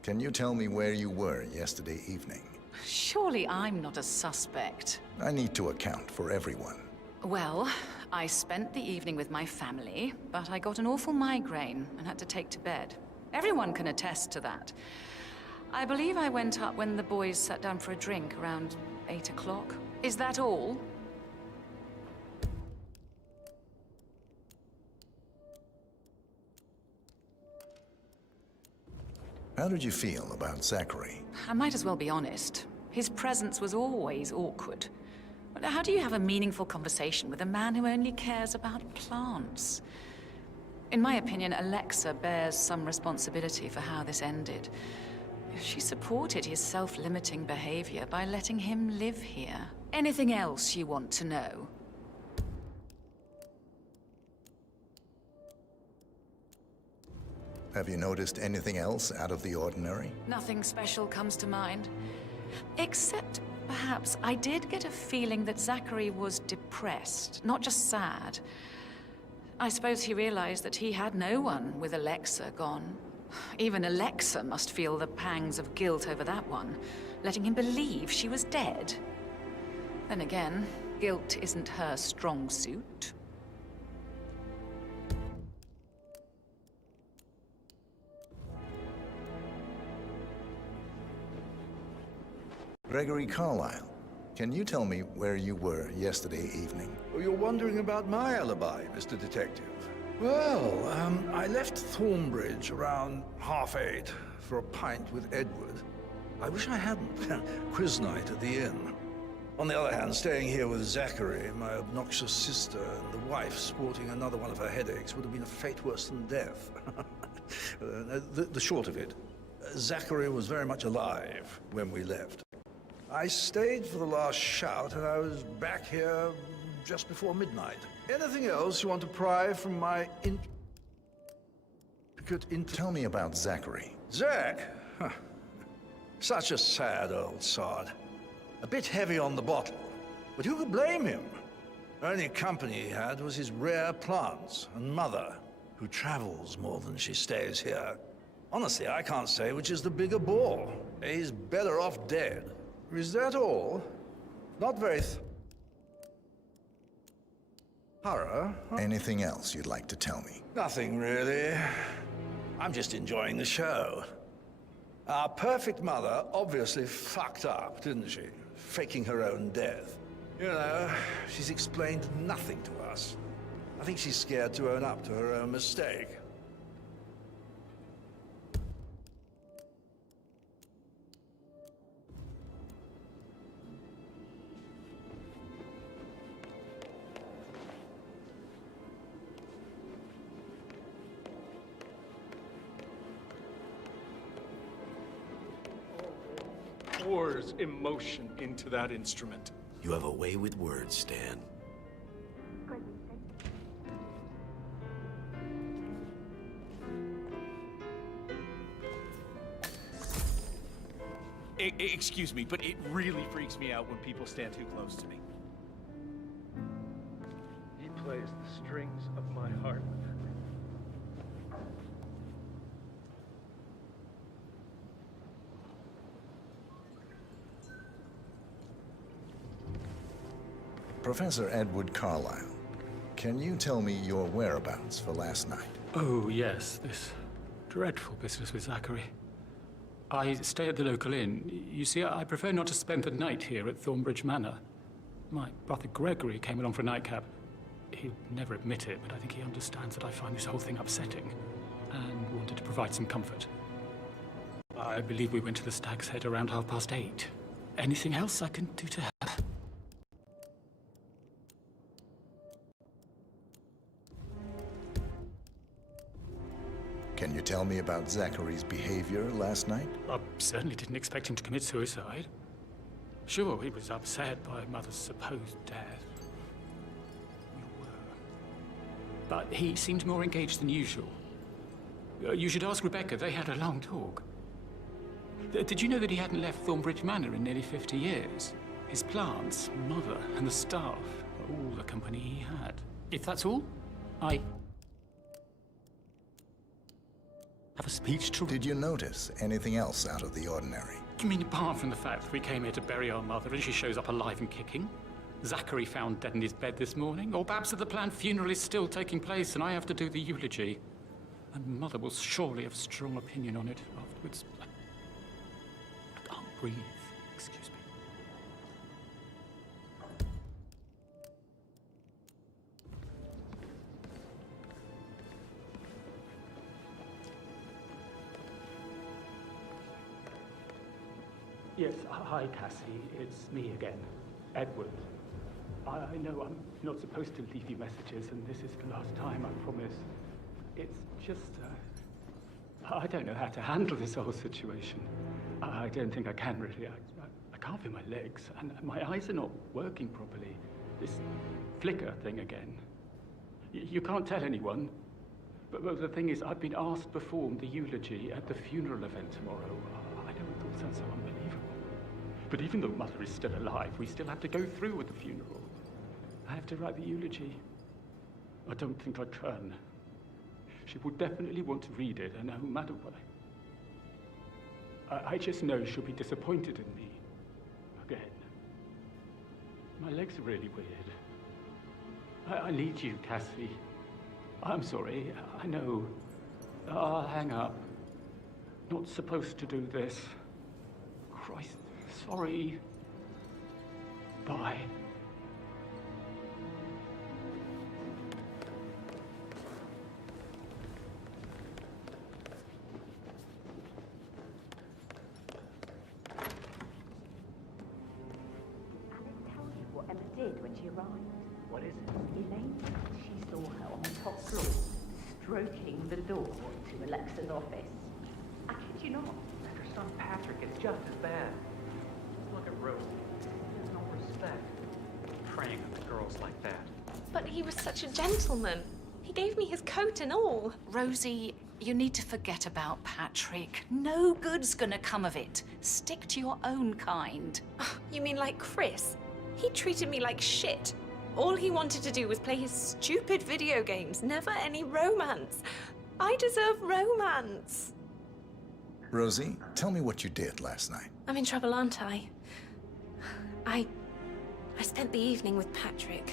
can you tell me where you were yesterday evening? Surely I'm not a suspect. I need to account for everyone. Well, I spent the evening with my family, but I got an awful migraine and had to take to bed. Everyone can attest to that. I believe I went up when the boys sat down for a drink around 8 o'clock. Is that all? How did you feel about Zachary? I might as well be honest. His presence was always awkward. How do you have a meaningful conversation with a man who only cares about plants? In my opinion, Alexa bears some responsibility for how this ended. She supported his self-limiting behavior by letting him live here. Anything else you want to know? Have you noticed anything else out of the ordinary? Nothing special comes to mind. Except, perhaps, I did get a feeling that Zachary was depressed, not just sad. I suppose he realized that he had no one with Alexa gone. Even Alexa must feel the pangs of guilt over that one, letting him believe she was dead. Then again, guilt isn't her strong suit. Gregory Carlyle, Can you tell me where you were yesterday evening? Oh, you're wondering about my alibi, Mr. Detective. Well, I left Thornbridge around 8:30 for a pint with Edward. I wish I hadn't. Quiz night at the inn. On the other hand, staying here with Zachary, my obnoxious sister, and the wife sporting another one of her headaches would have been a fate worse than death. The short of it, Zachary was very much alive when we left. I stayed for the last shout, and I was back here just before midnight. Anything else you want to pry from my Tell me about Zachary. Zach? Huh. Such a sad old sod. A bit heavy on the bottle, but who could blame him? Only company he had was his rare plants and mother, who travels more than she stays here. Honestly, I can't say which is the bigger bore. He's better off dead. Is that all? Not very thorough, huh? Anything else you'd like to tell me? Nothing, really. I'm just enjoying the show. Our perfect mother obviously fucked up, didn't she? Faking her own death. You know, she's explained nothing to us. I think she's scared to own up to her own mistake. Pours emotion into that instrument. You have a way with words, Stan. Excuse me, but it really freaks me out when people stand too close to me. He plays the strings of my heart. Professor Edward Carlyle, can you tell me your whereabouts for last night? Oh, yes, this dreadful business with Zachary. I stay at the local inn. You see, I prefer not to spend the night here at Thornbridge Manor. My brother Gregory came along for a nightcap. He'd never admit it, but I think he understands that I find this whole thing upsetting and wanted to provide some comfort. I believe we went to the Stag's Head around 8:30. Anything else I can do to help? Can you tell me about Zachary's behavior last night? I certainly didn't expect him to commit suicide. Sure, he was upset by Mother's supposed death. We were. But he seemed more engaged than usual. You should ask Rebecca. They had a long talk. Did you know that he hadn't left Thornbridge Manor in nearly 50 years? His plants, Mother, and the staff, all the company he had. If that's all, I have a speech to... Did you notice anything else out of the ordinary? You mean apart from the fact that we came here to bury our mother and she shows up alive and kicking? Zachary found dead in his bed this morning? Or perhaps that the planned funeral is still taking place and I have to do the eulogy? And Mother will surely have a strong opinion on it afterwards. I can't breathe. Excuse me. Yes, hi, Cassie. It's me again, Edward. I know I'm not supposed to leave you messages, and this is the last time, I promise. It's just, I don't know how to handle this whole situation. I don't think I can, really. I can't feel my legs, and my eyes are not working properly. This flicker thing again. You can't tell anyone, but the thing is, I've been asked to perform the eulogy at the funeral event tomorrow. I know it all sounds so unbelievable. But even though Mother is still alive, we still have to go through with the funeral. I have to write the eulogy. I don't think I can. She will definitely want to read it, and no matter what, I just know she'll be disappointed in me. Again. My legs are really weird. I need you, Cassie. I'm sorry, I know. I'll hang up. Not supposed to do this. Christ, sorry. Goodbye. What Emma did when she arrived. What is it? Elaine said she saw her on the top floor, stroking the door to Alexa's office. I kid you not. Her son Patrick is just as bad. Just look at Rosie. There's no respect. Preying on the girls like that. But he was such a gentleman. He gave me his coat and all. Rosie, you need to forget about Patrick. No good's gonna come of it. Stick to your own kind. You mean like Chris? He treated me like shit. All he wanted to do was play his stupid video games, never any romance. I deserve romance. Rosie, tell me what you did last night. I'm in trouble, aren't I? I spent the evening with Patrick.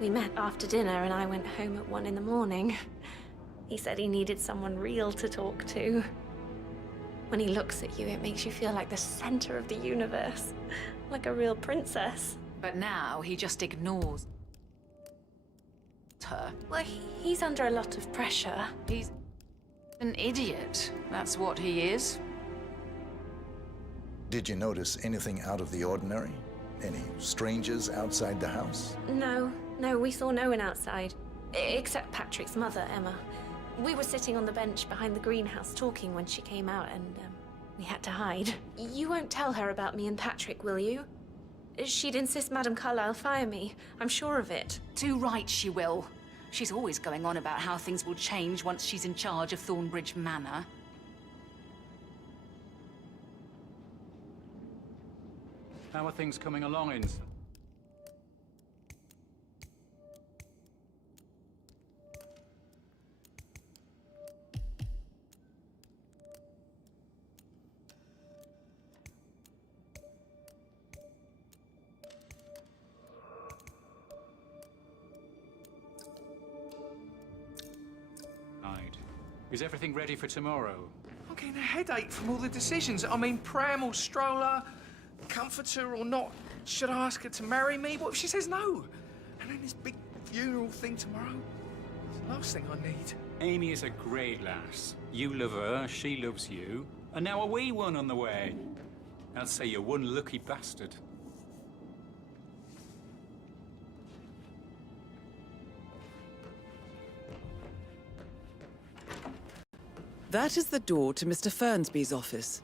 We met after dinner and I went home at 1 in the morning. He said he needed someone real to talk to. When he looks at you, it makes you feel like the center of the universe. Like a real princess. But now he just ignores her. Well, he's under a lot of pressure. He's an idiot. That's what he is. Did you notice anything out of the ordinary? Any strangers outside the house? No, we saw no one outside. Except Patrick's mother, Emma. We were sitting on the bench behind the greenhouse talking when she came out and, we had to hide. You won't tell her about me and Patrick, will you? She'd insist Madame Carlyle fire me. I'm sure of it. Too right she will. She's always going on about how things will change once she's in charge of Thornbridge Manor. How are things coming along, Ensign? Is everything ready for tomorrow? I'm getting a headache from all the decisions. I mean, pram or stroller, comforter or not. Should I ask her to marry me? What if she says no? And then this big funeral thing tomorrow? It's the last thing I need. Amy is a great lass. You love her, she loves you. And now a wee one on the way. I'd say you're one lucky bastard. That is the door to Mr. Fernsby's office.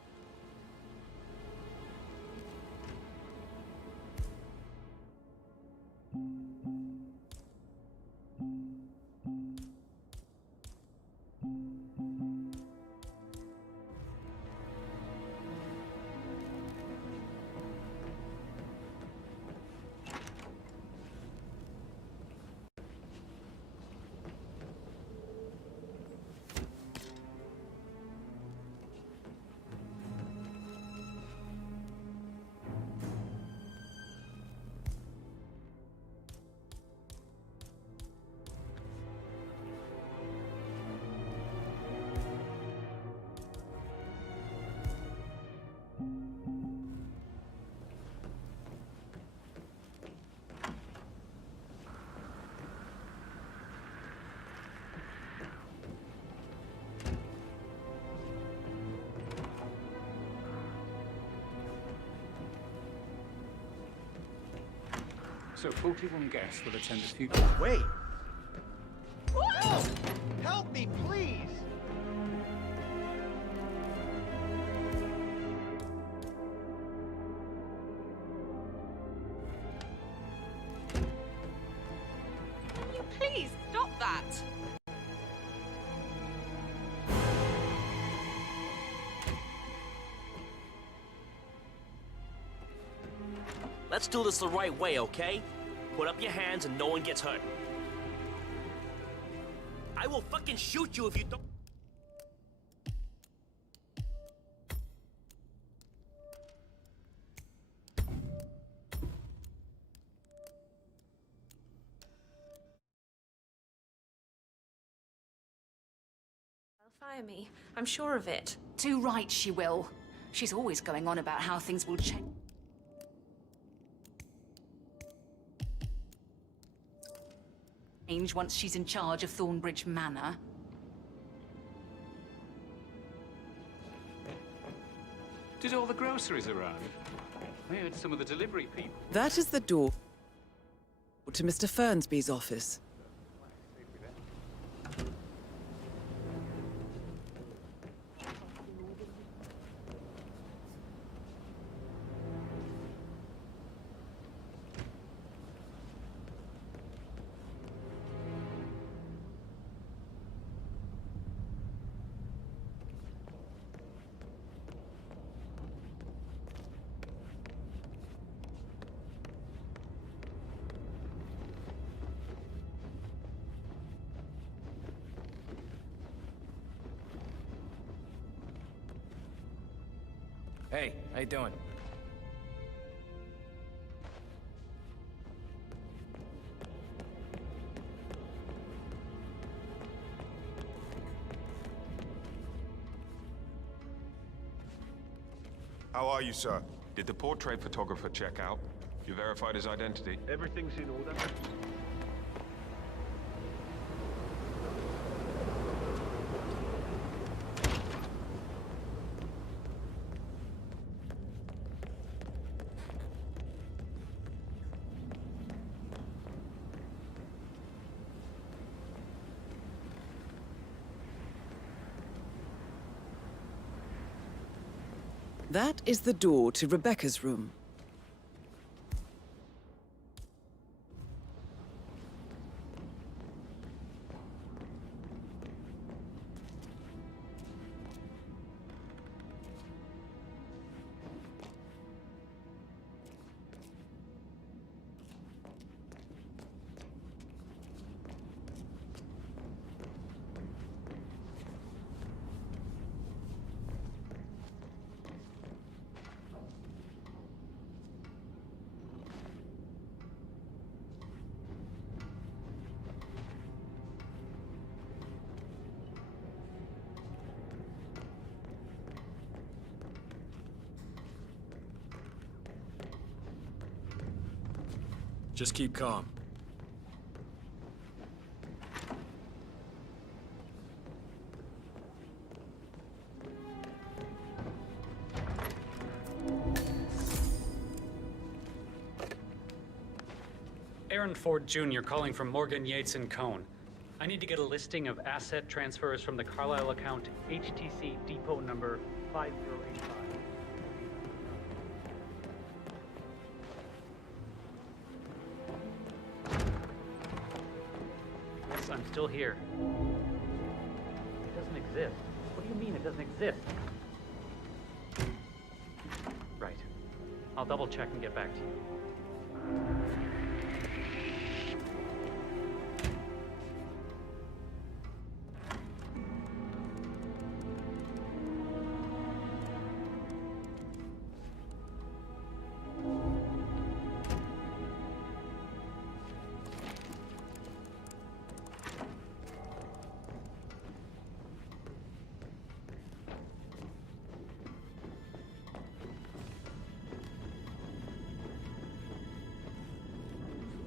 So 41 guests will attend the funeral. Wait! Whoa! Help me, please! Can you please stop that? Let's do this the right way, okay? Put up your hands and no one gets hurt. I will fucking shoot you if you don't. Fire me. I'm sure of it. Too right she will. She's always going on about how things will change. change once she's in charge of Thornbridge Manor. Did all the groceries arrive? I heard some of the delivery people. That is the door to Mr. Fernsby's office. Hey, how you doing? How are you, sir? Did the portrait photographer check out? You verified his identity? Everything's in order. That is the door to Rebecca's room. Just keep calm. Aaron Ford Jr. calling from Morgan, Yates & Cohn. I need to get a listing of asset transfers from the Carlisle account HTC depot number 5085. Yes, I'm still here. It doesn't exist. What do you mean it doesn't exist? Right. I'll double check and get back to you.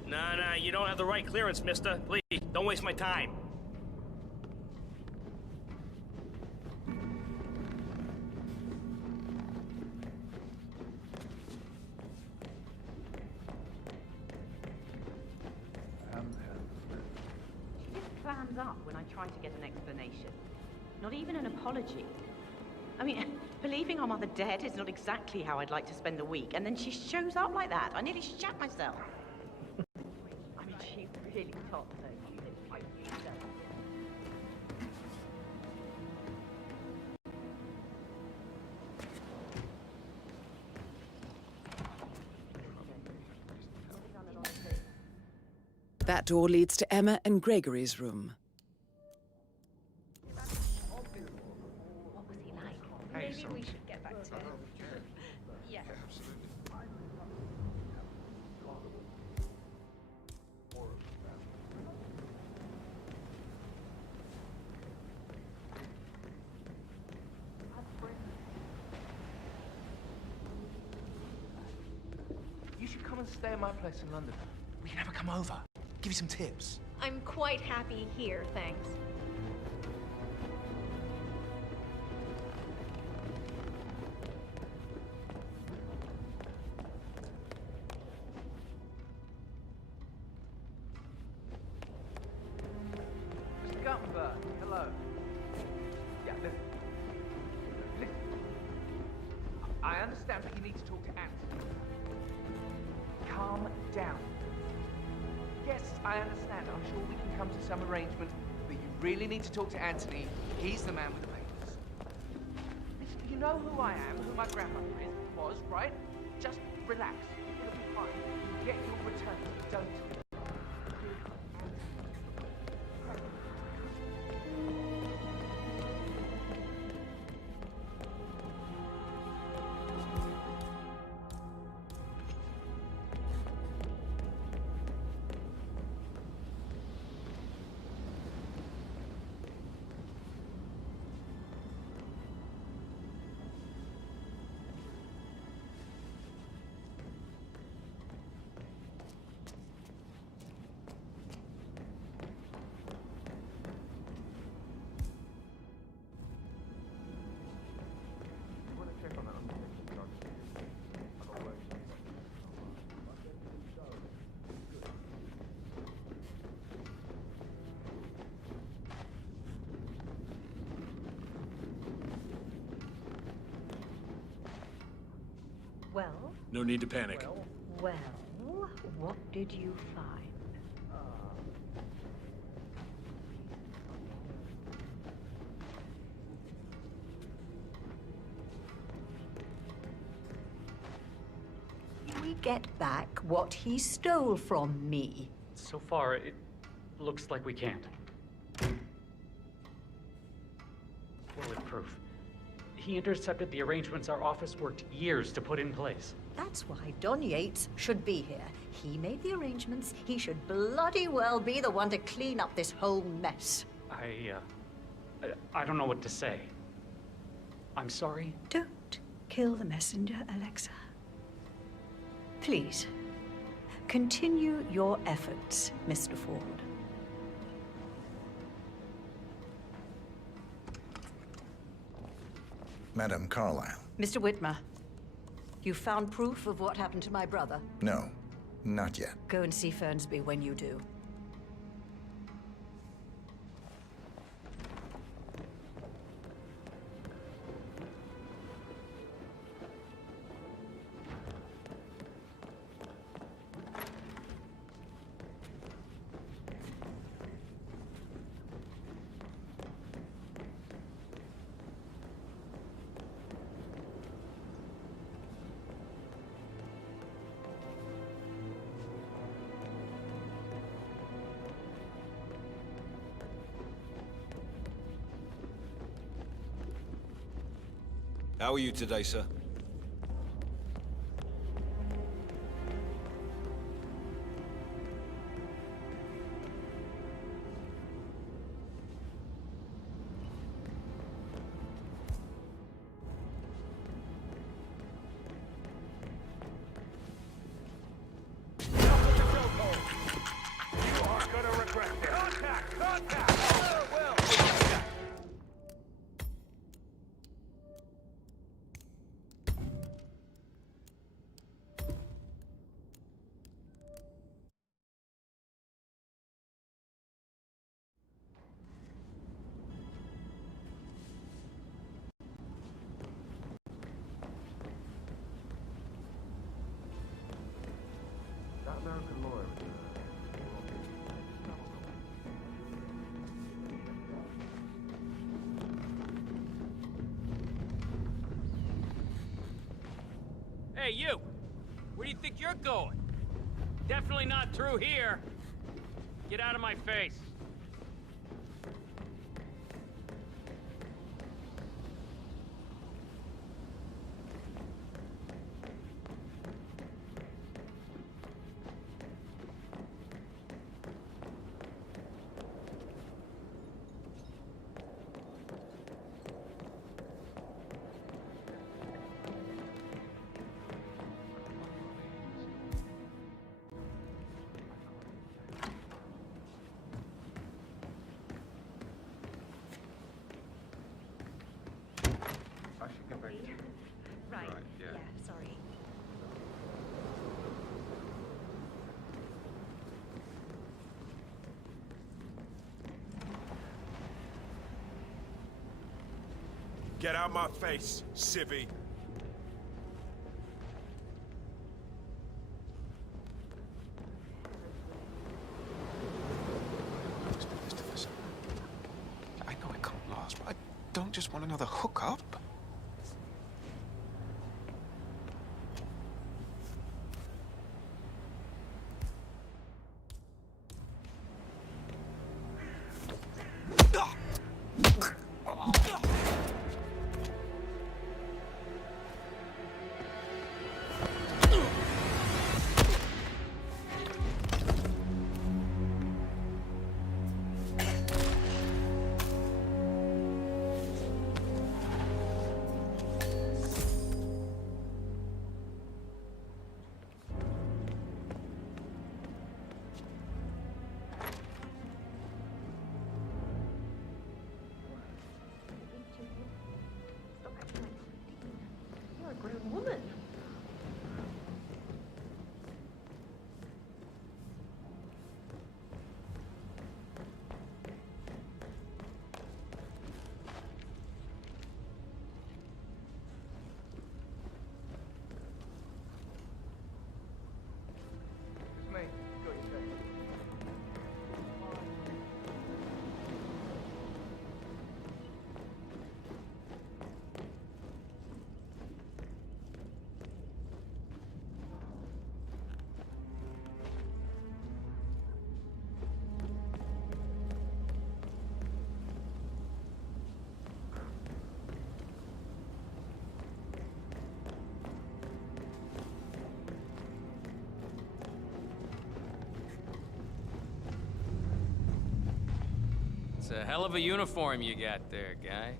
Nah, you don't have the right clearance, mister. Please, don't waste my time. She just clams up when I try to get an explanation. Not even an apology. I mean, believing our mother dead is not exactly how I'd like to spend the week, and then she shows up like that. I nearly shat myself. I mean, she's really top, though. That door leads to Emma and Gregory's room. What was he like? Maybe we should get back to it. Yeah. You should come and stay at my place in London. We can have her come over. Give you some tips. I'm quite happy here, thanks. Mr. Guttenberg, hello. Yeah, listen. Listen. I understand that you need to talk to Anthony. Calm down. Yes, I understand. I'm sure we can come to some arrangement, but you really need to talk to Anthony. He's the man with the papers. Listen, you know who I am, who my grandmother was, right? Just relax. It'll be fine. You get your return. Don't. Well? No need to panic. Well, what did you find? We get back what he stole from me. So far, it looks like we can't. Bullet proof. He intercepted the arrangements our office worked years to put in place. That's why Don Yates should be here. He made the arrangements. He should bloody well be the one to clean up this whole mess. I don't know what to say. I'm sorry. Don't kill the messenger, Alexa. Please, continue your efforts, Mr. Ford. Madam Carlyle. Mr. Whitmer, you found proof of what happened to my brother? No, not yet. Go and see Fernsby when you do. How are you today, sir? That American lawyer. Hey, you! Where do you think you're going? Definitely not through here. Get out of my face. Get out my face, civvy. I know it can't last, but I don't just want another hookup. You're a grown woman. It's me. Got your text. It's a hell of a uniform you got there, guy.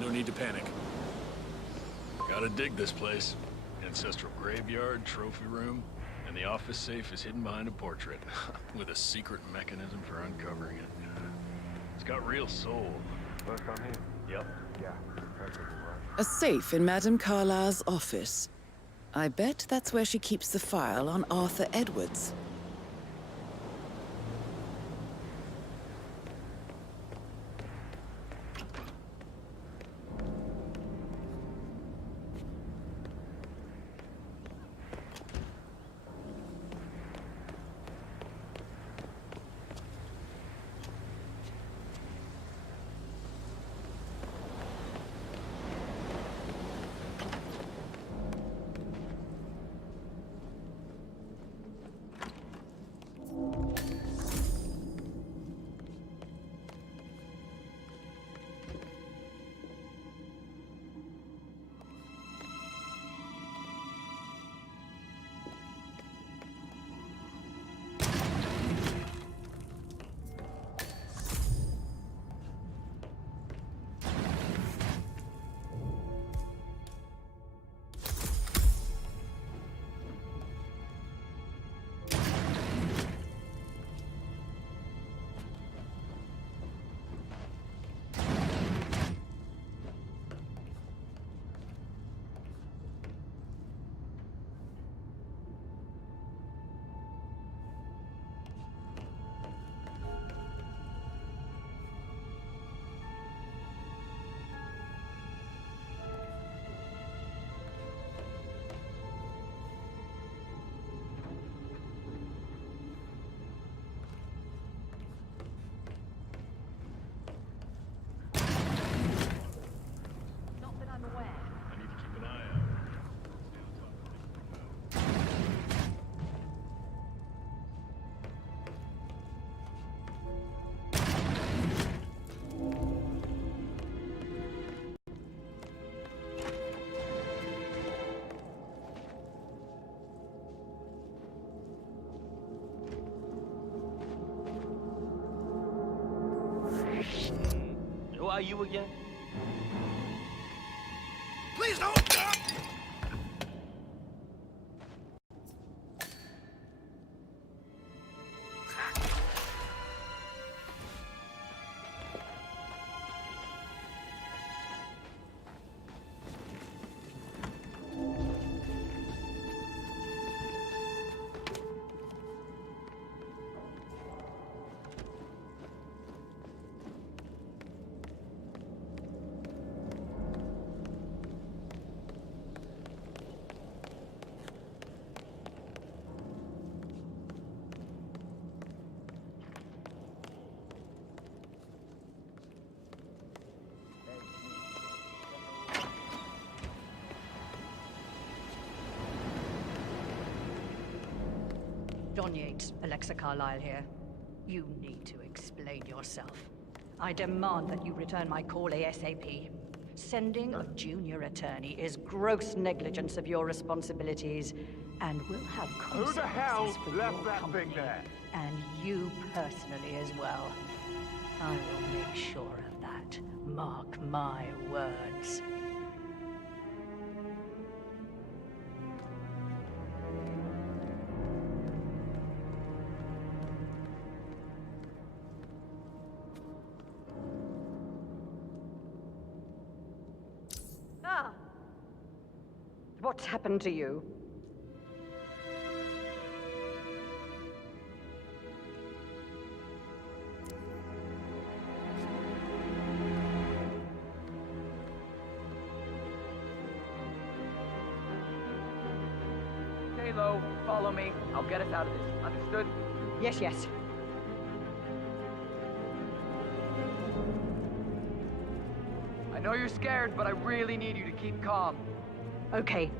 No need to panic. Gotta dig this place. Ancestral graveyard, trophy room, and the office safe is hidden behind a portrait, with a secret mechanism for uncovering it. It's got real soul. First time here? Yep. Yeah, perfect, right. A safe in Madame Carlyle's office. I bet that's where she keeps the file on Arthur Edwards. are you again? Please don't! John Yates, Alexa Carlyle here. You need to explain yourself. I demand that you return my call ASAP. Sending a junior attorney is gross negligence of your responsibilities and will have consequences Who the hell for left your that company, thing there? and you personally as well. I will make sure of that. Mark my words. What's happened to you? Stay low, follow me. I'll get us out of this. Understood? Yes, yes. I know you're scared, but I really need you to keep calm. Okay.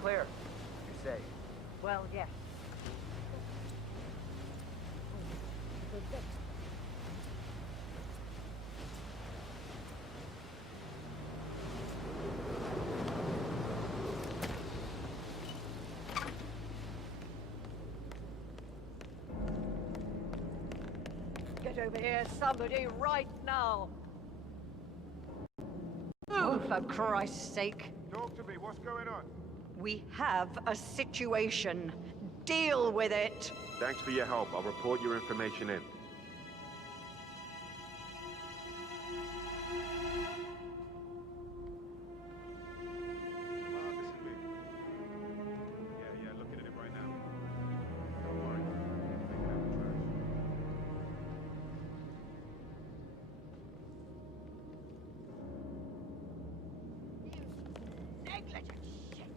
Clear. You're safe. Well, yes. Get over here, somebody, right now! Oh, for Christ's sake. Talk to me. What's going on? We have a situation. Deal with it! Thanks for your help. I'll report your information in. Yeah, looking at it right now. Don't worry. Taking out the trash. Negligent shit!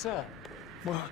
Sir. What?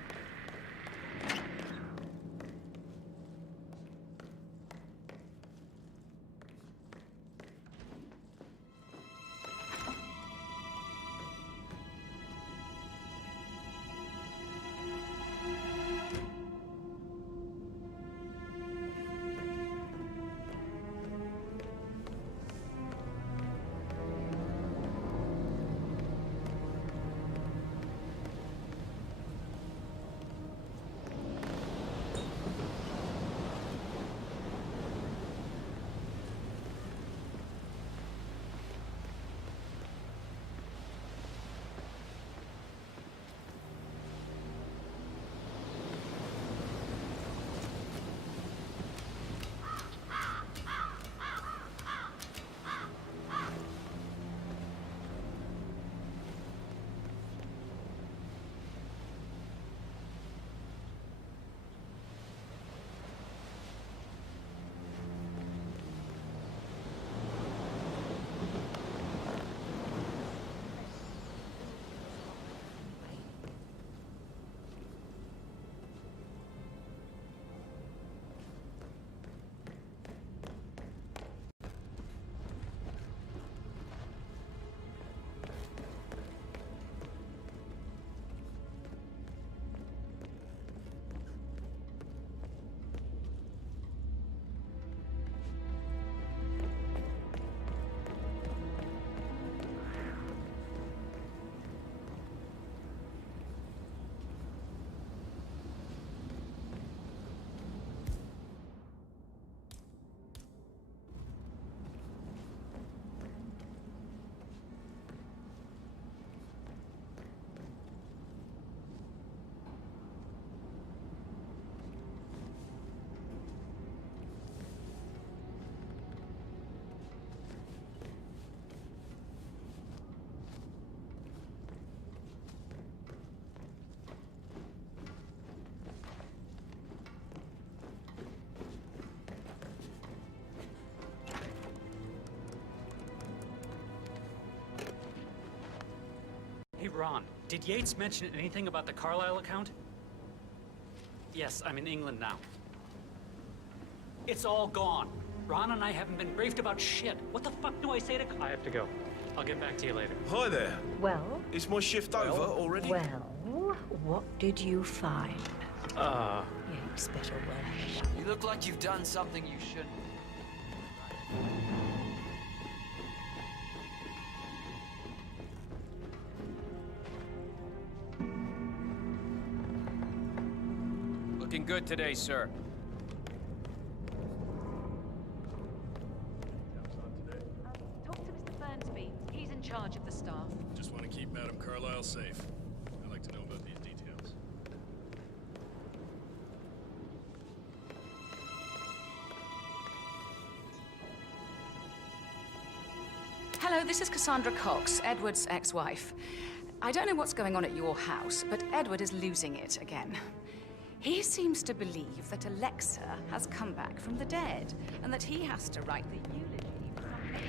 Hey, Ron, did Yates mention anything about the Carlisle account? Yes, I'm in England now. It's all gone. Ron and I haven't been briefed about shit. What the fuck do I say to... I have to go. I'll get back to you later. Hi there. Well? Is my shift over already? Well, what did you find? Yates better well. You look like you've done something you shouldn't. Looking good today, sir. Talk to Mr. Fernsby. He's in charge of the staff. Just want to keep Madame Carlisle safe. I'd like to know about these details. Hello, this is Cassandra Cox, Edward's ex-wife. I don't know what's going on at your house, but Edward is losing it again. He seems to believe that Alexa has come back from the dead, and that he has to write the eulogy for something.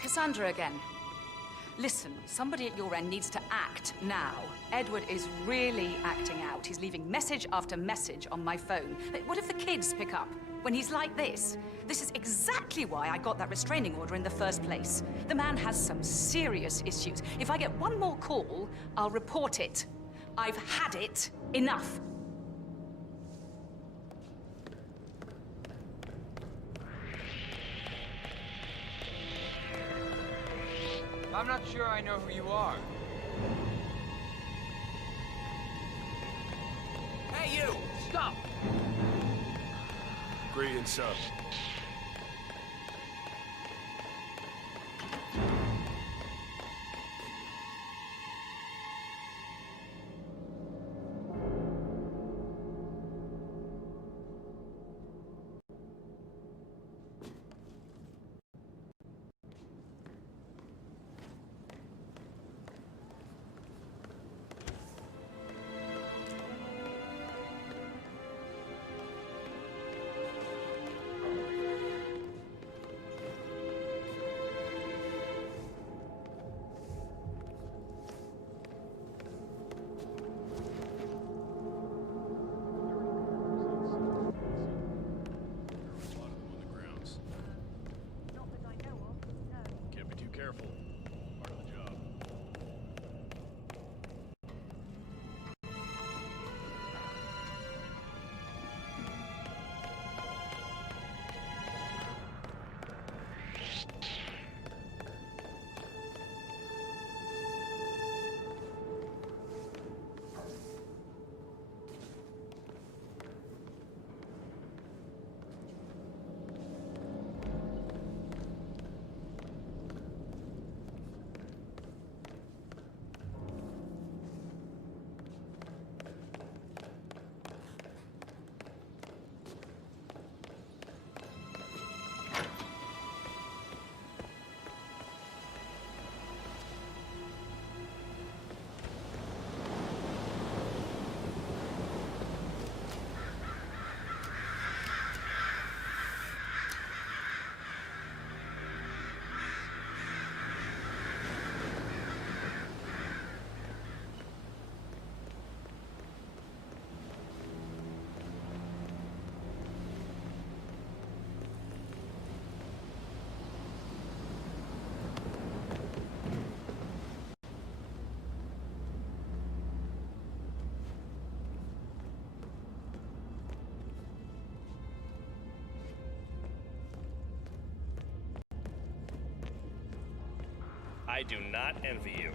Cassandra again. Listen, somebody at your end needs to act now. Edward is really acting out. He's leaving message after message on my phone. But what if the kids pick up when he's like this? This is exactly why I got that restraining order in the first place. The man has some serious issues. If I get one more call, I'll report it. I've had it enough. I'm not sure I know who you are. Hey, you! Stop! Greetings, sir. I do not envy you.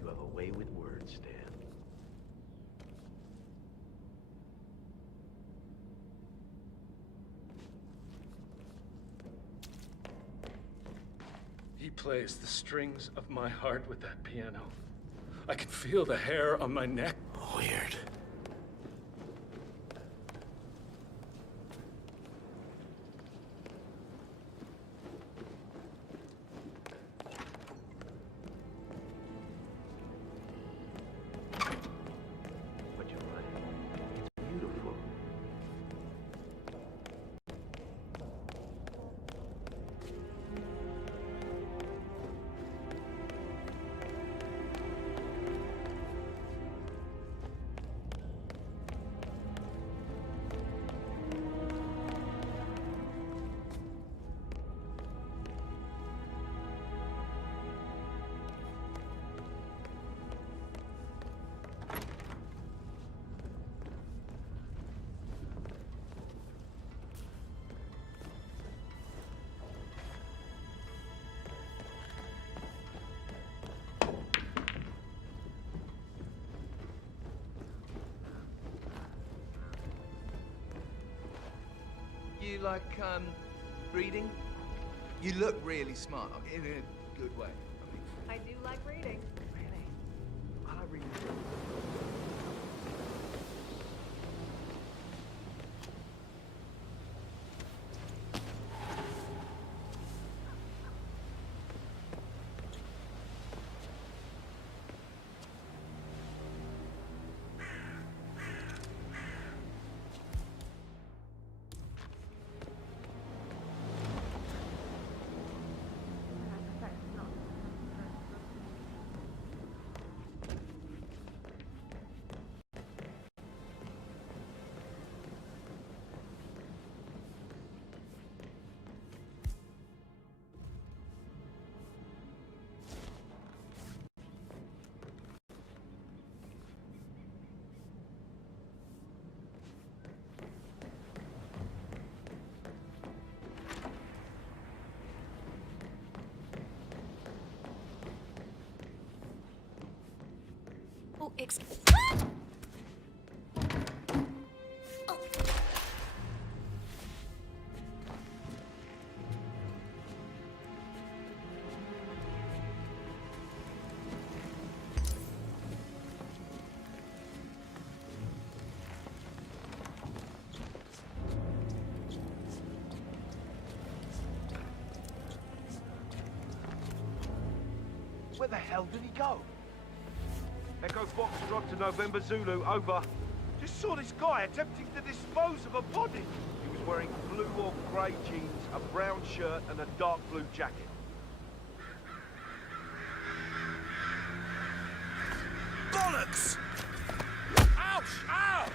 You have a way with words, Stan. He plays the strings of my heart with that piano. I can feel the hair on my neck. Weird. But you're right. It's beautiful. You like, reading? You look really smart, in a good way. I do like reading. Really? I like reading. Oh, Where the hell did he go? Echo Foxtrot to November Zulu, over. Just saw this guy attempting to dispose of a body. He was wearing blue or grey jeans, a brown shirt and a dark blue jacket. Bollocks! Ouch! Ow!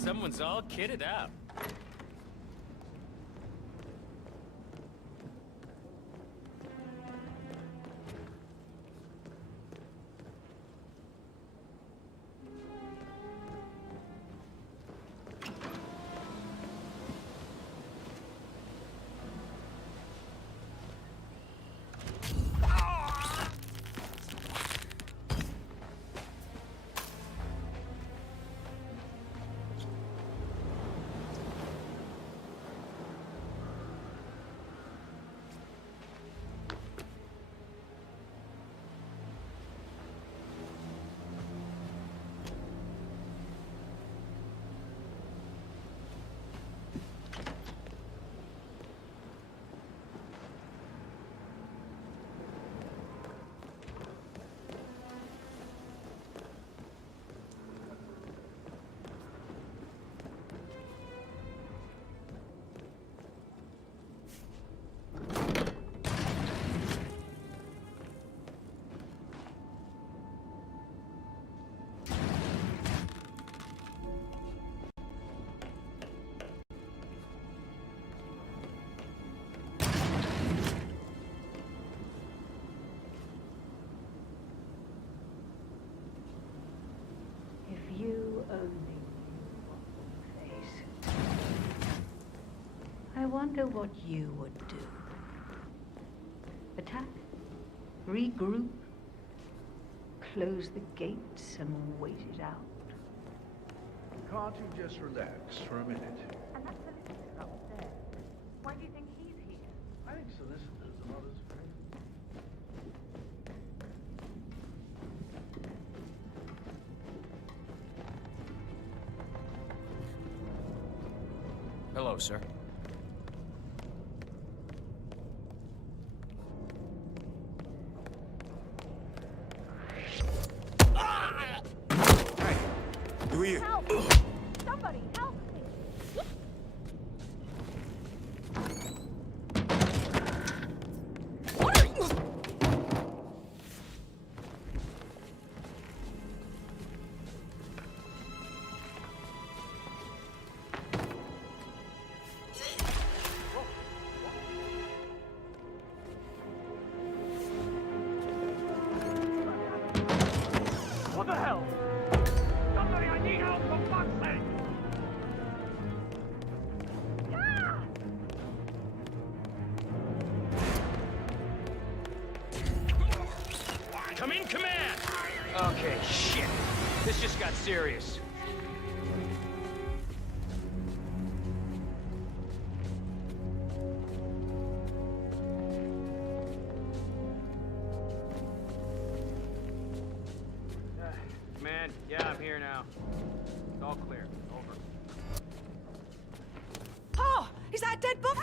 Someone's all kitted up. You only knew what we face. I wonder what you would do. Attack? Regroup? Close the gates and wait it out? Can't you just relax for a minute? And that solicitor upstairs. Why do you think he's here? I think solicitors are not as great. Hello, sir. Hey, who are you? Help! Somebody, help me! What the hell? Somebody, I need help, for fuck's sake! Come in, command! Okay, shit. This just got serious. Man, yeah, I'm here now. It's all clear. Over. Oh, is that a dead body?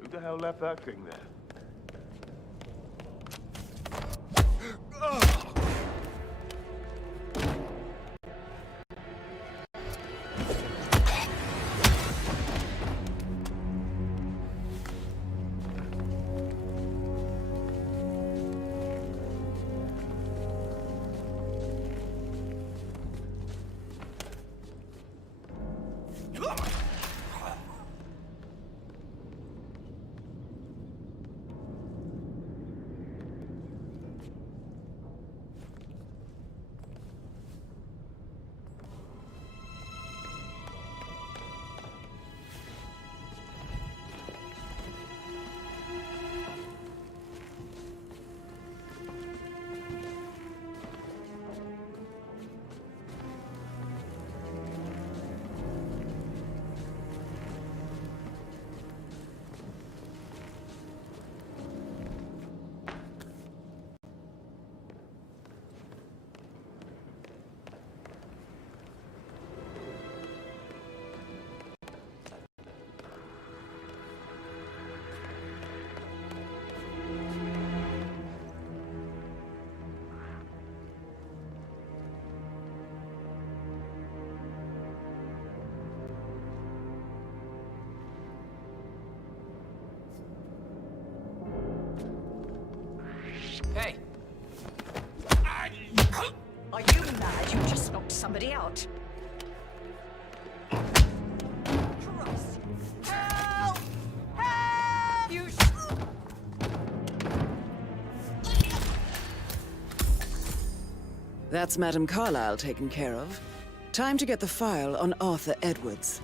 Who the hell left that thing there? Hey! Are you mad? You just knocked somebody out. Christ! Help! Help! You That's Madame Carlyle taken care of. Time to get the file on Arthur Edwards.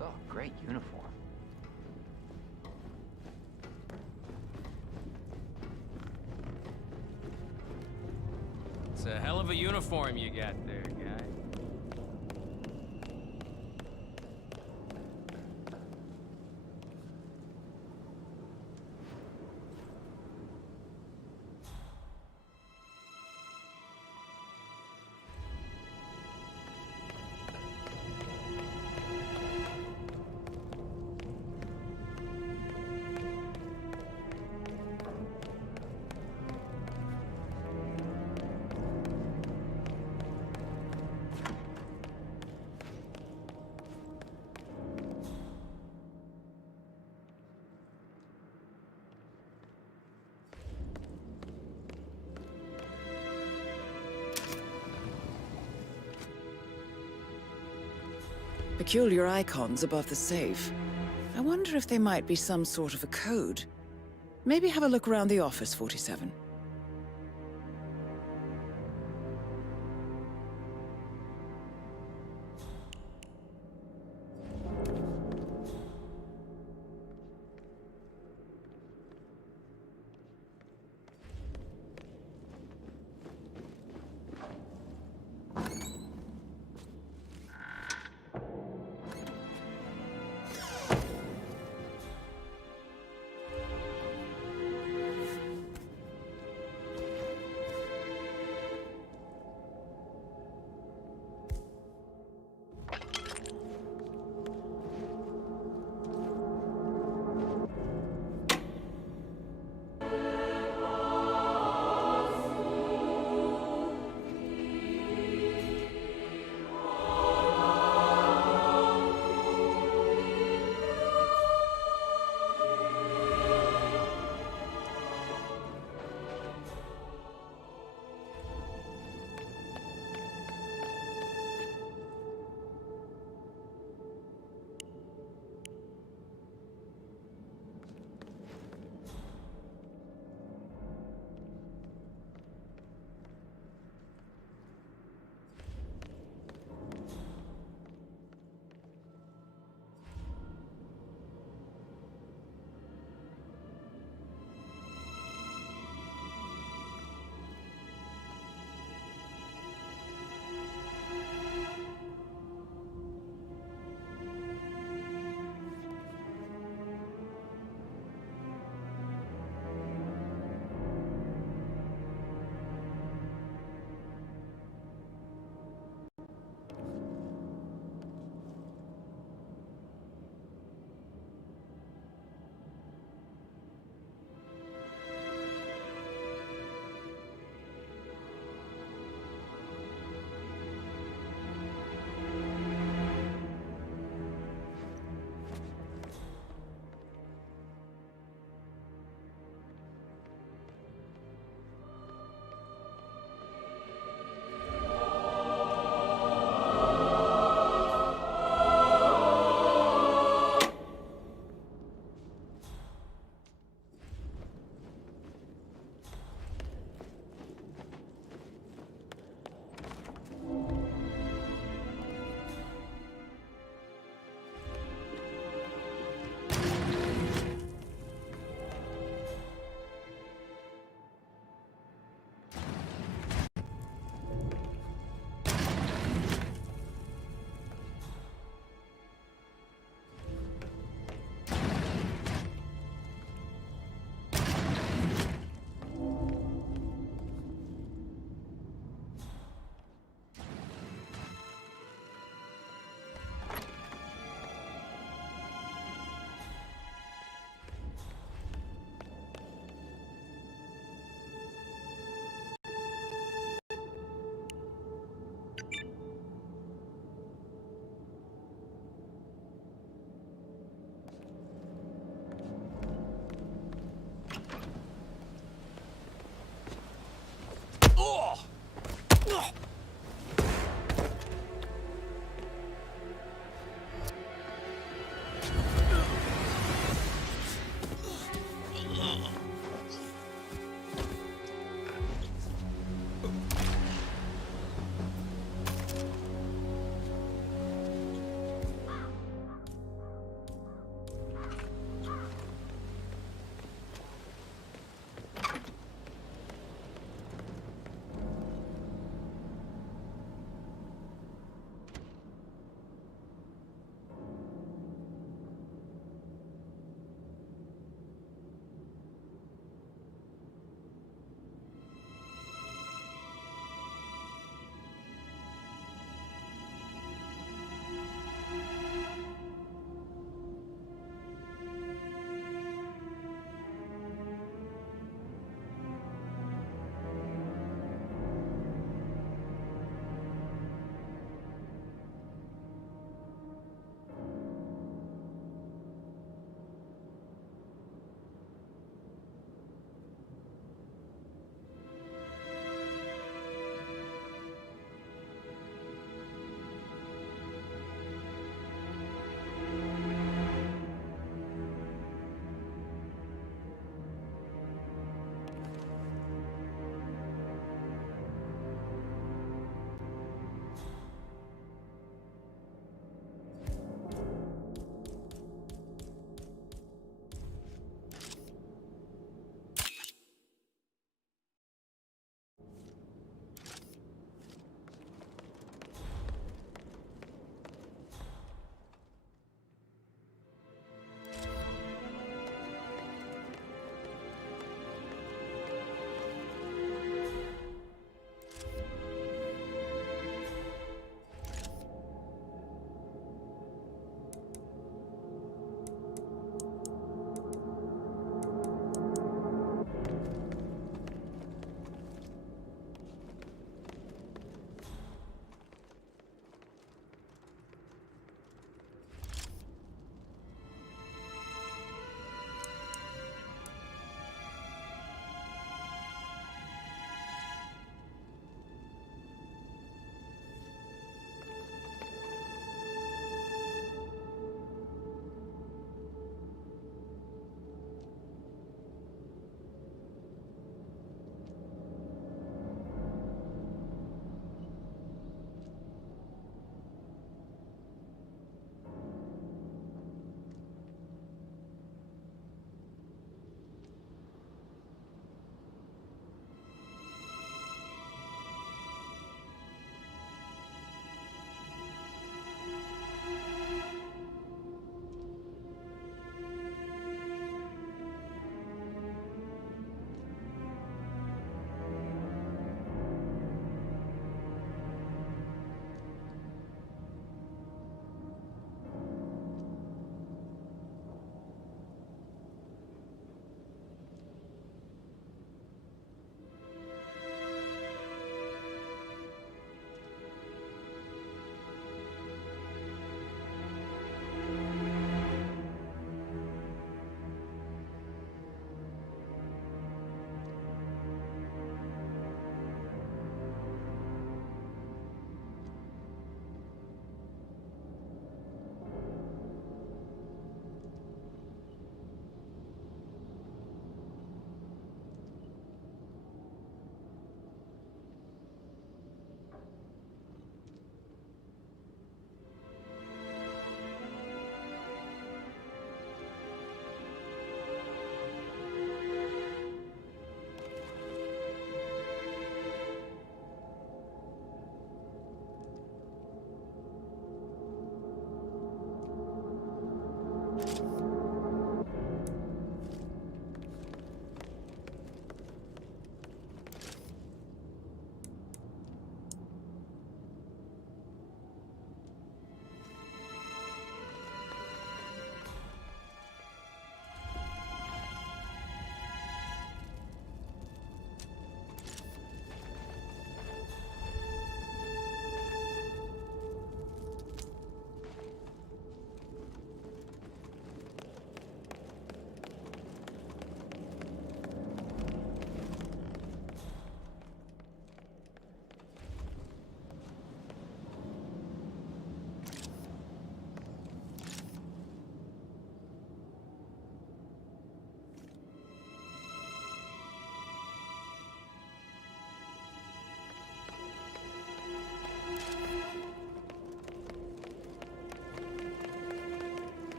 Oh, great uniform. It's a hell of a uniform you got there, guy. Peculiar icons above the safe. I wonder if they might be some sort of a code. Maybe have a look around the office, 47.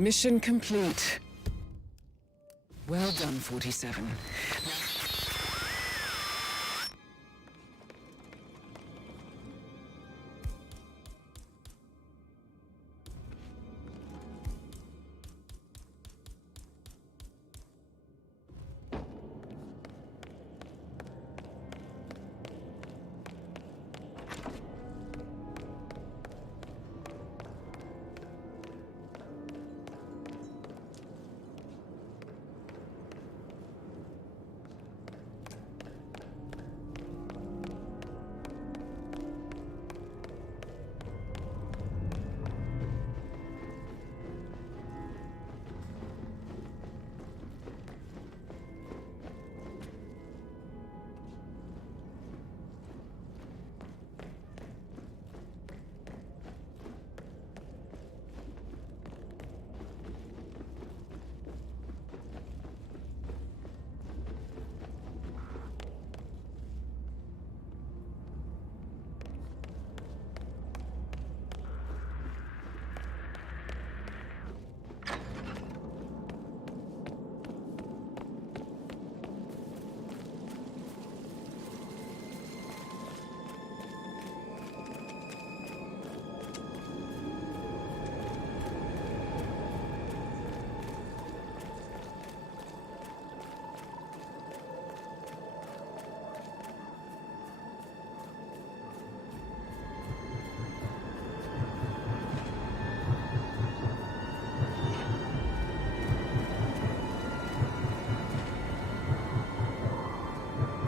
Mission complete. Well done, 47.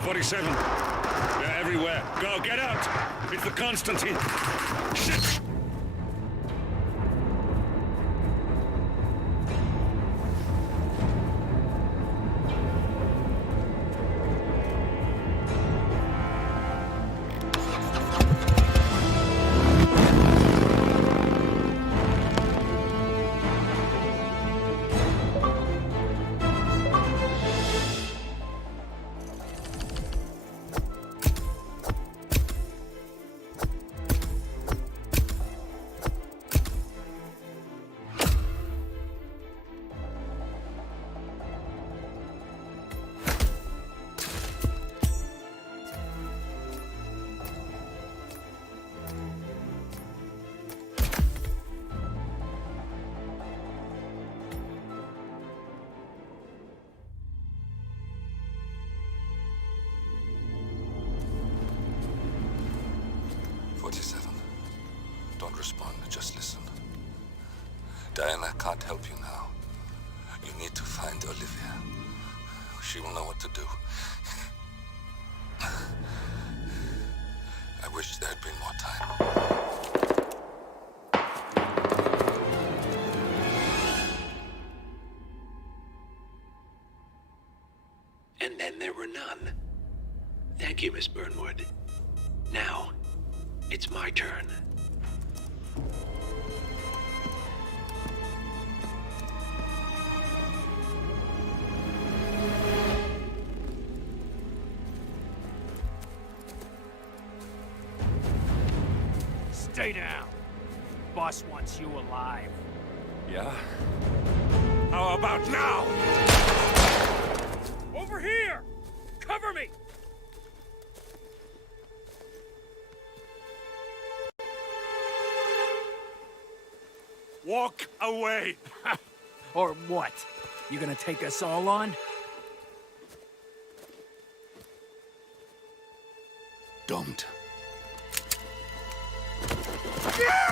.47. They're everywhere. Go, get out! It's the Constantine. Shit! Don't respond, just listen. Diana can't help you now. You need to find Olivia. She will know what to do. I wish there had been more time. And then there were none. Thank you, Miss Burnwood. Now, it's my turn. Stay down. Boss wants you alive. Yeah? How about now? Over here! Cover me! Walk away! Or what? You gonna take us all on? Don't.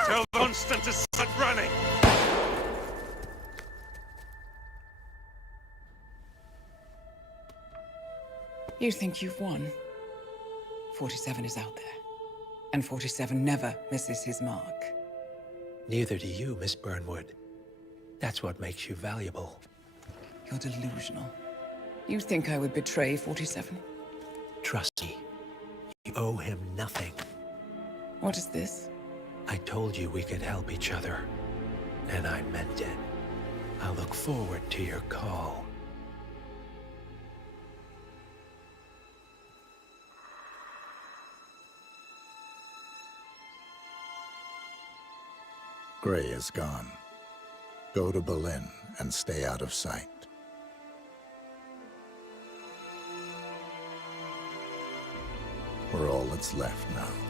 Tell Constant to start running! You think you've won? 47 is out there. And 47 never misses his mark. Neither do you, Miss Burnwood. That's what makes you valuable. You're delusional. You think I would betray 47? Trust me. You owe him nothing. What is this? I told you we could help each other. And I meant it. I look forward to your call. Gray is gone. Go to Berlin and stay out of sight. We're all that's left now.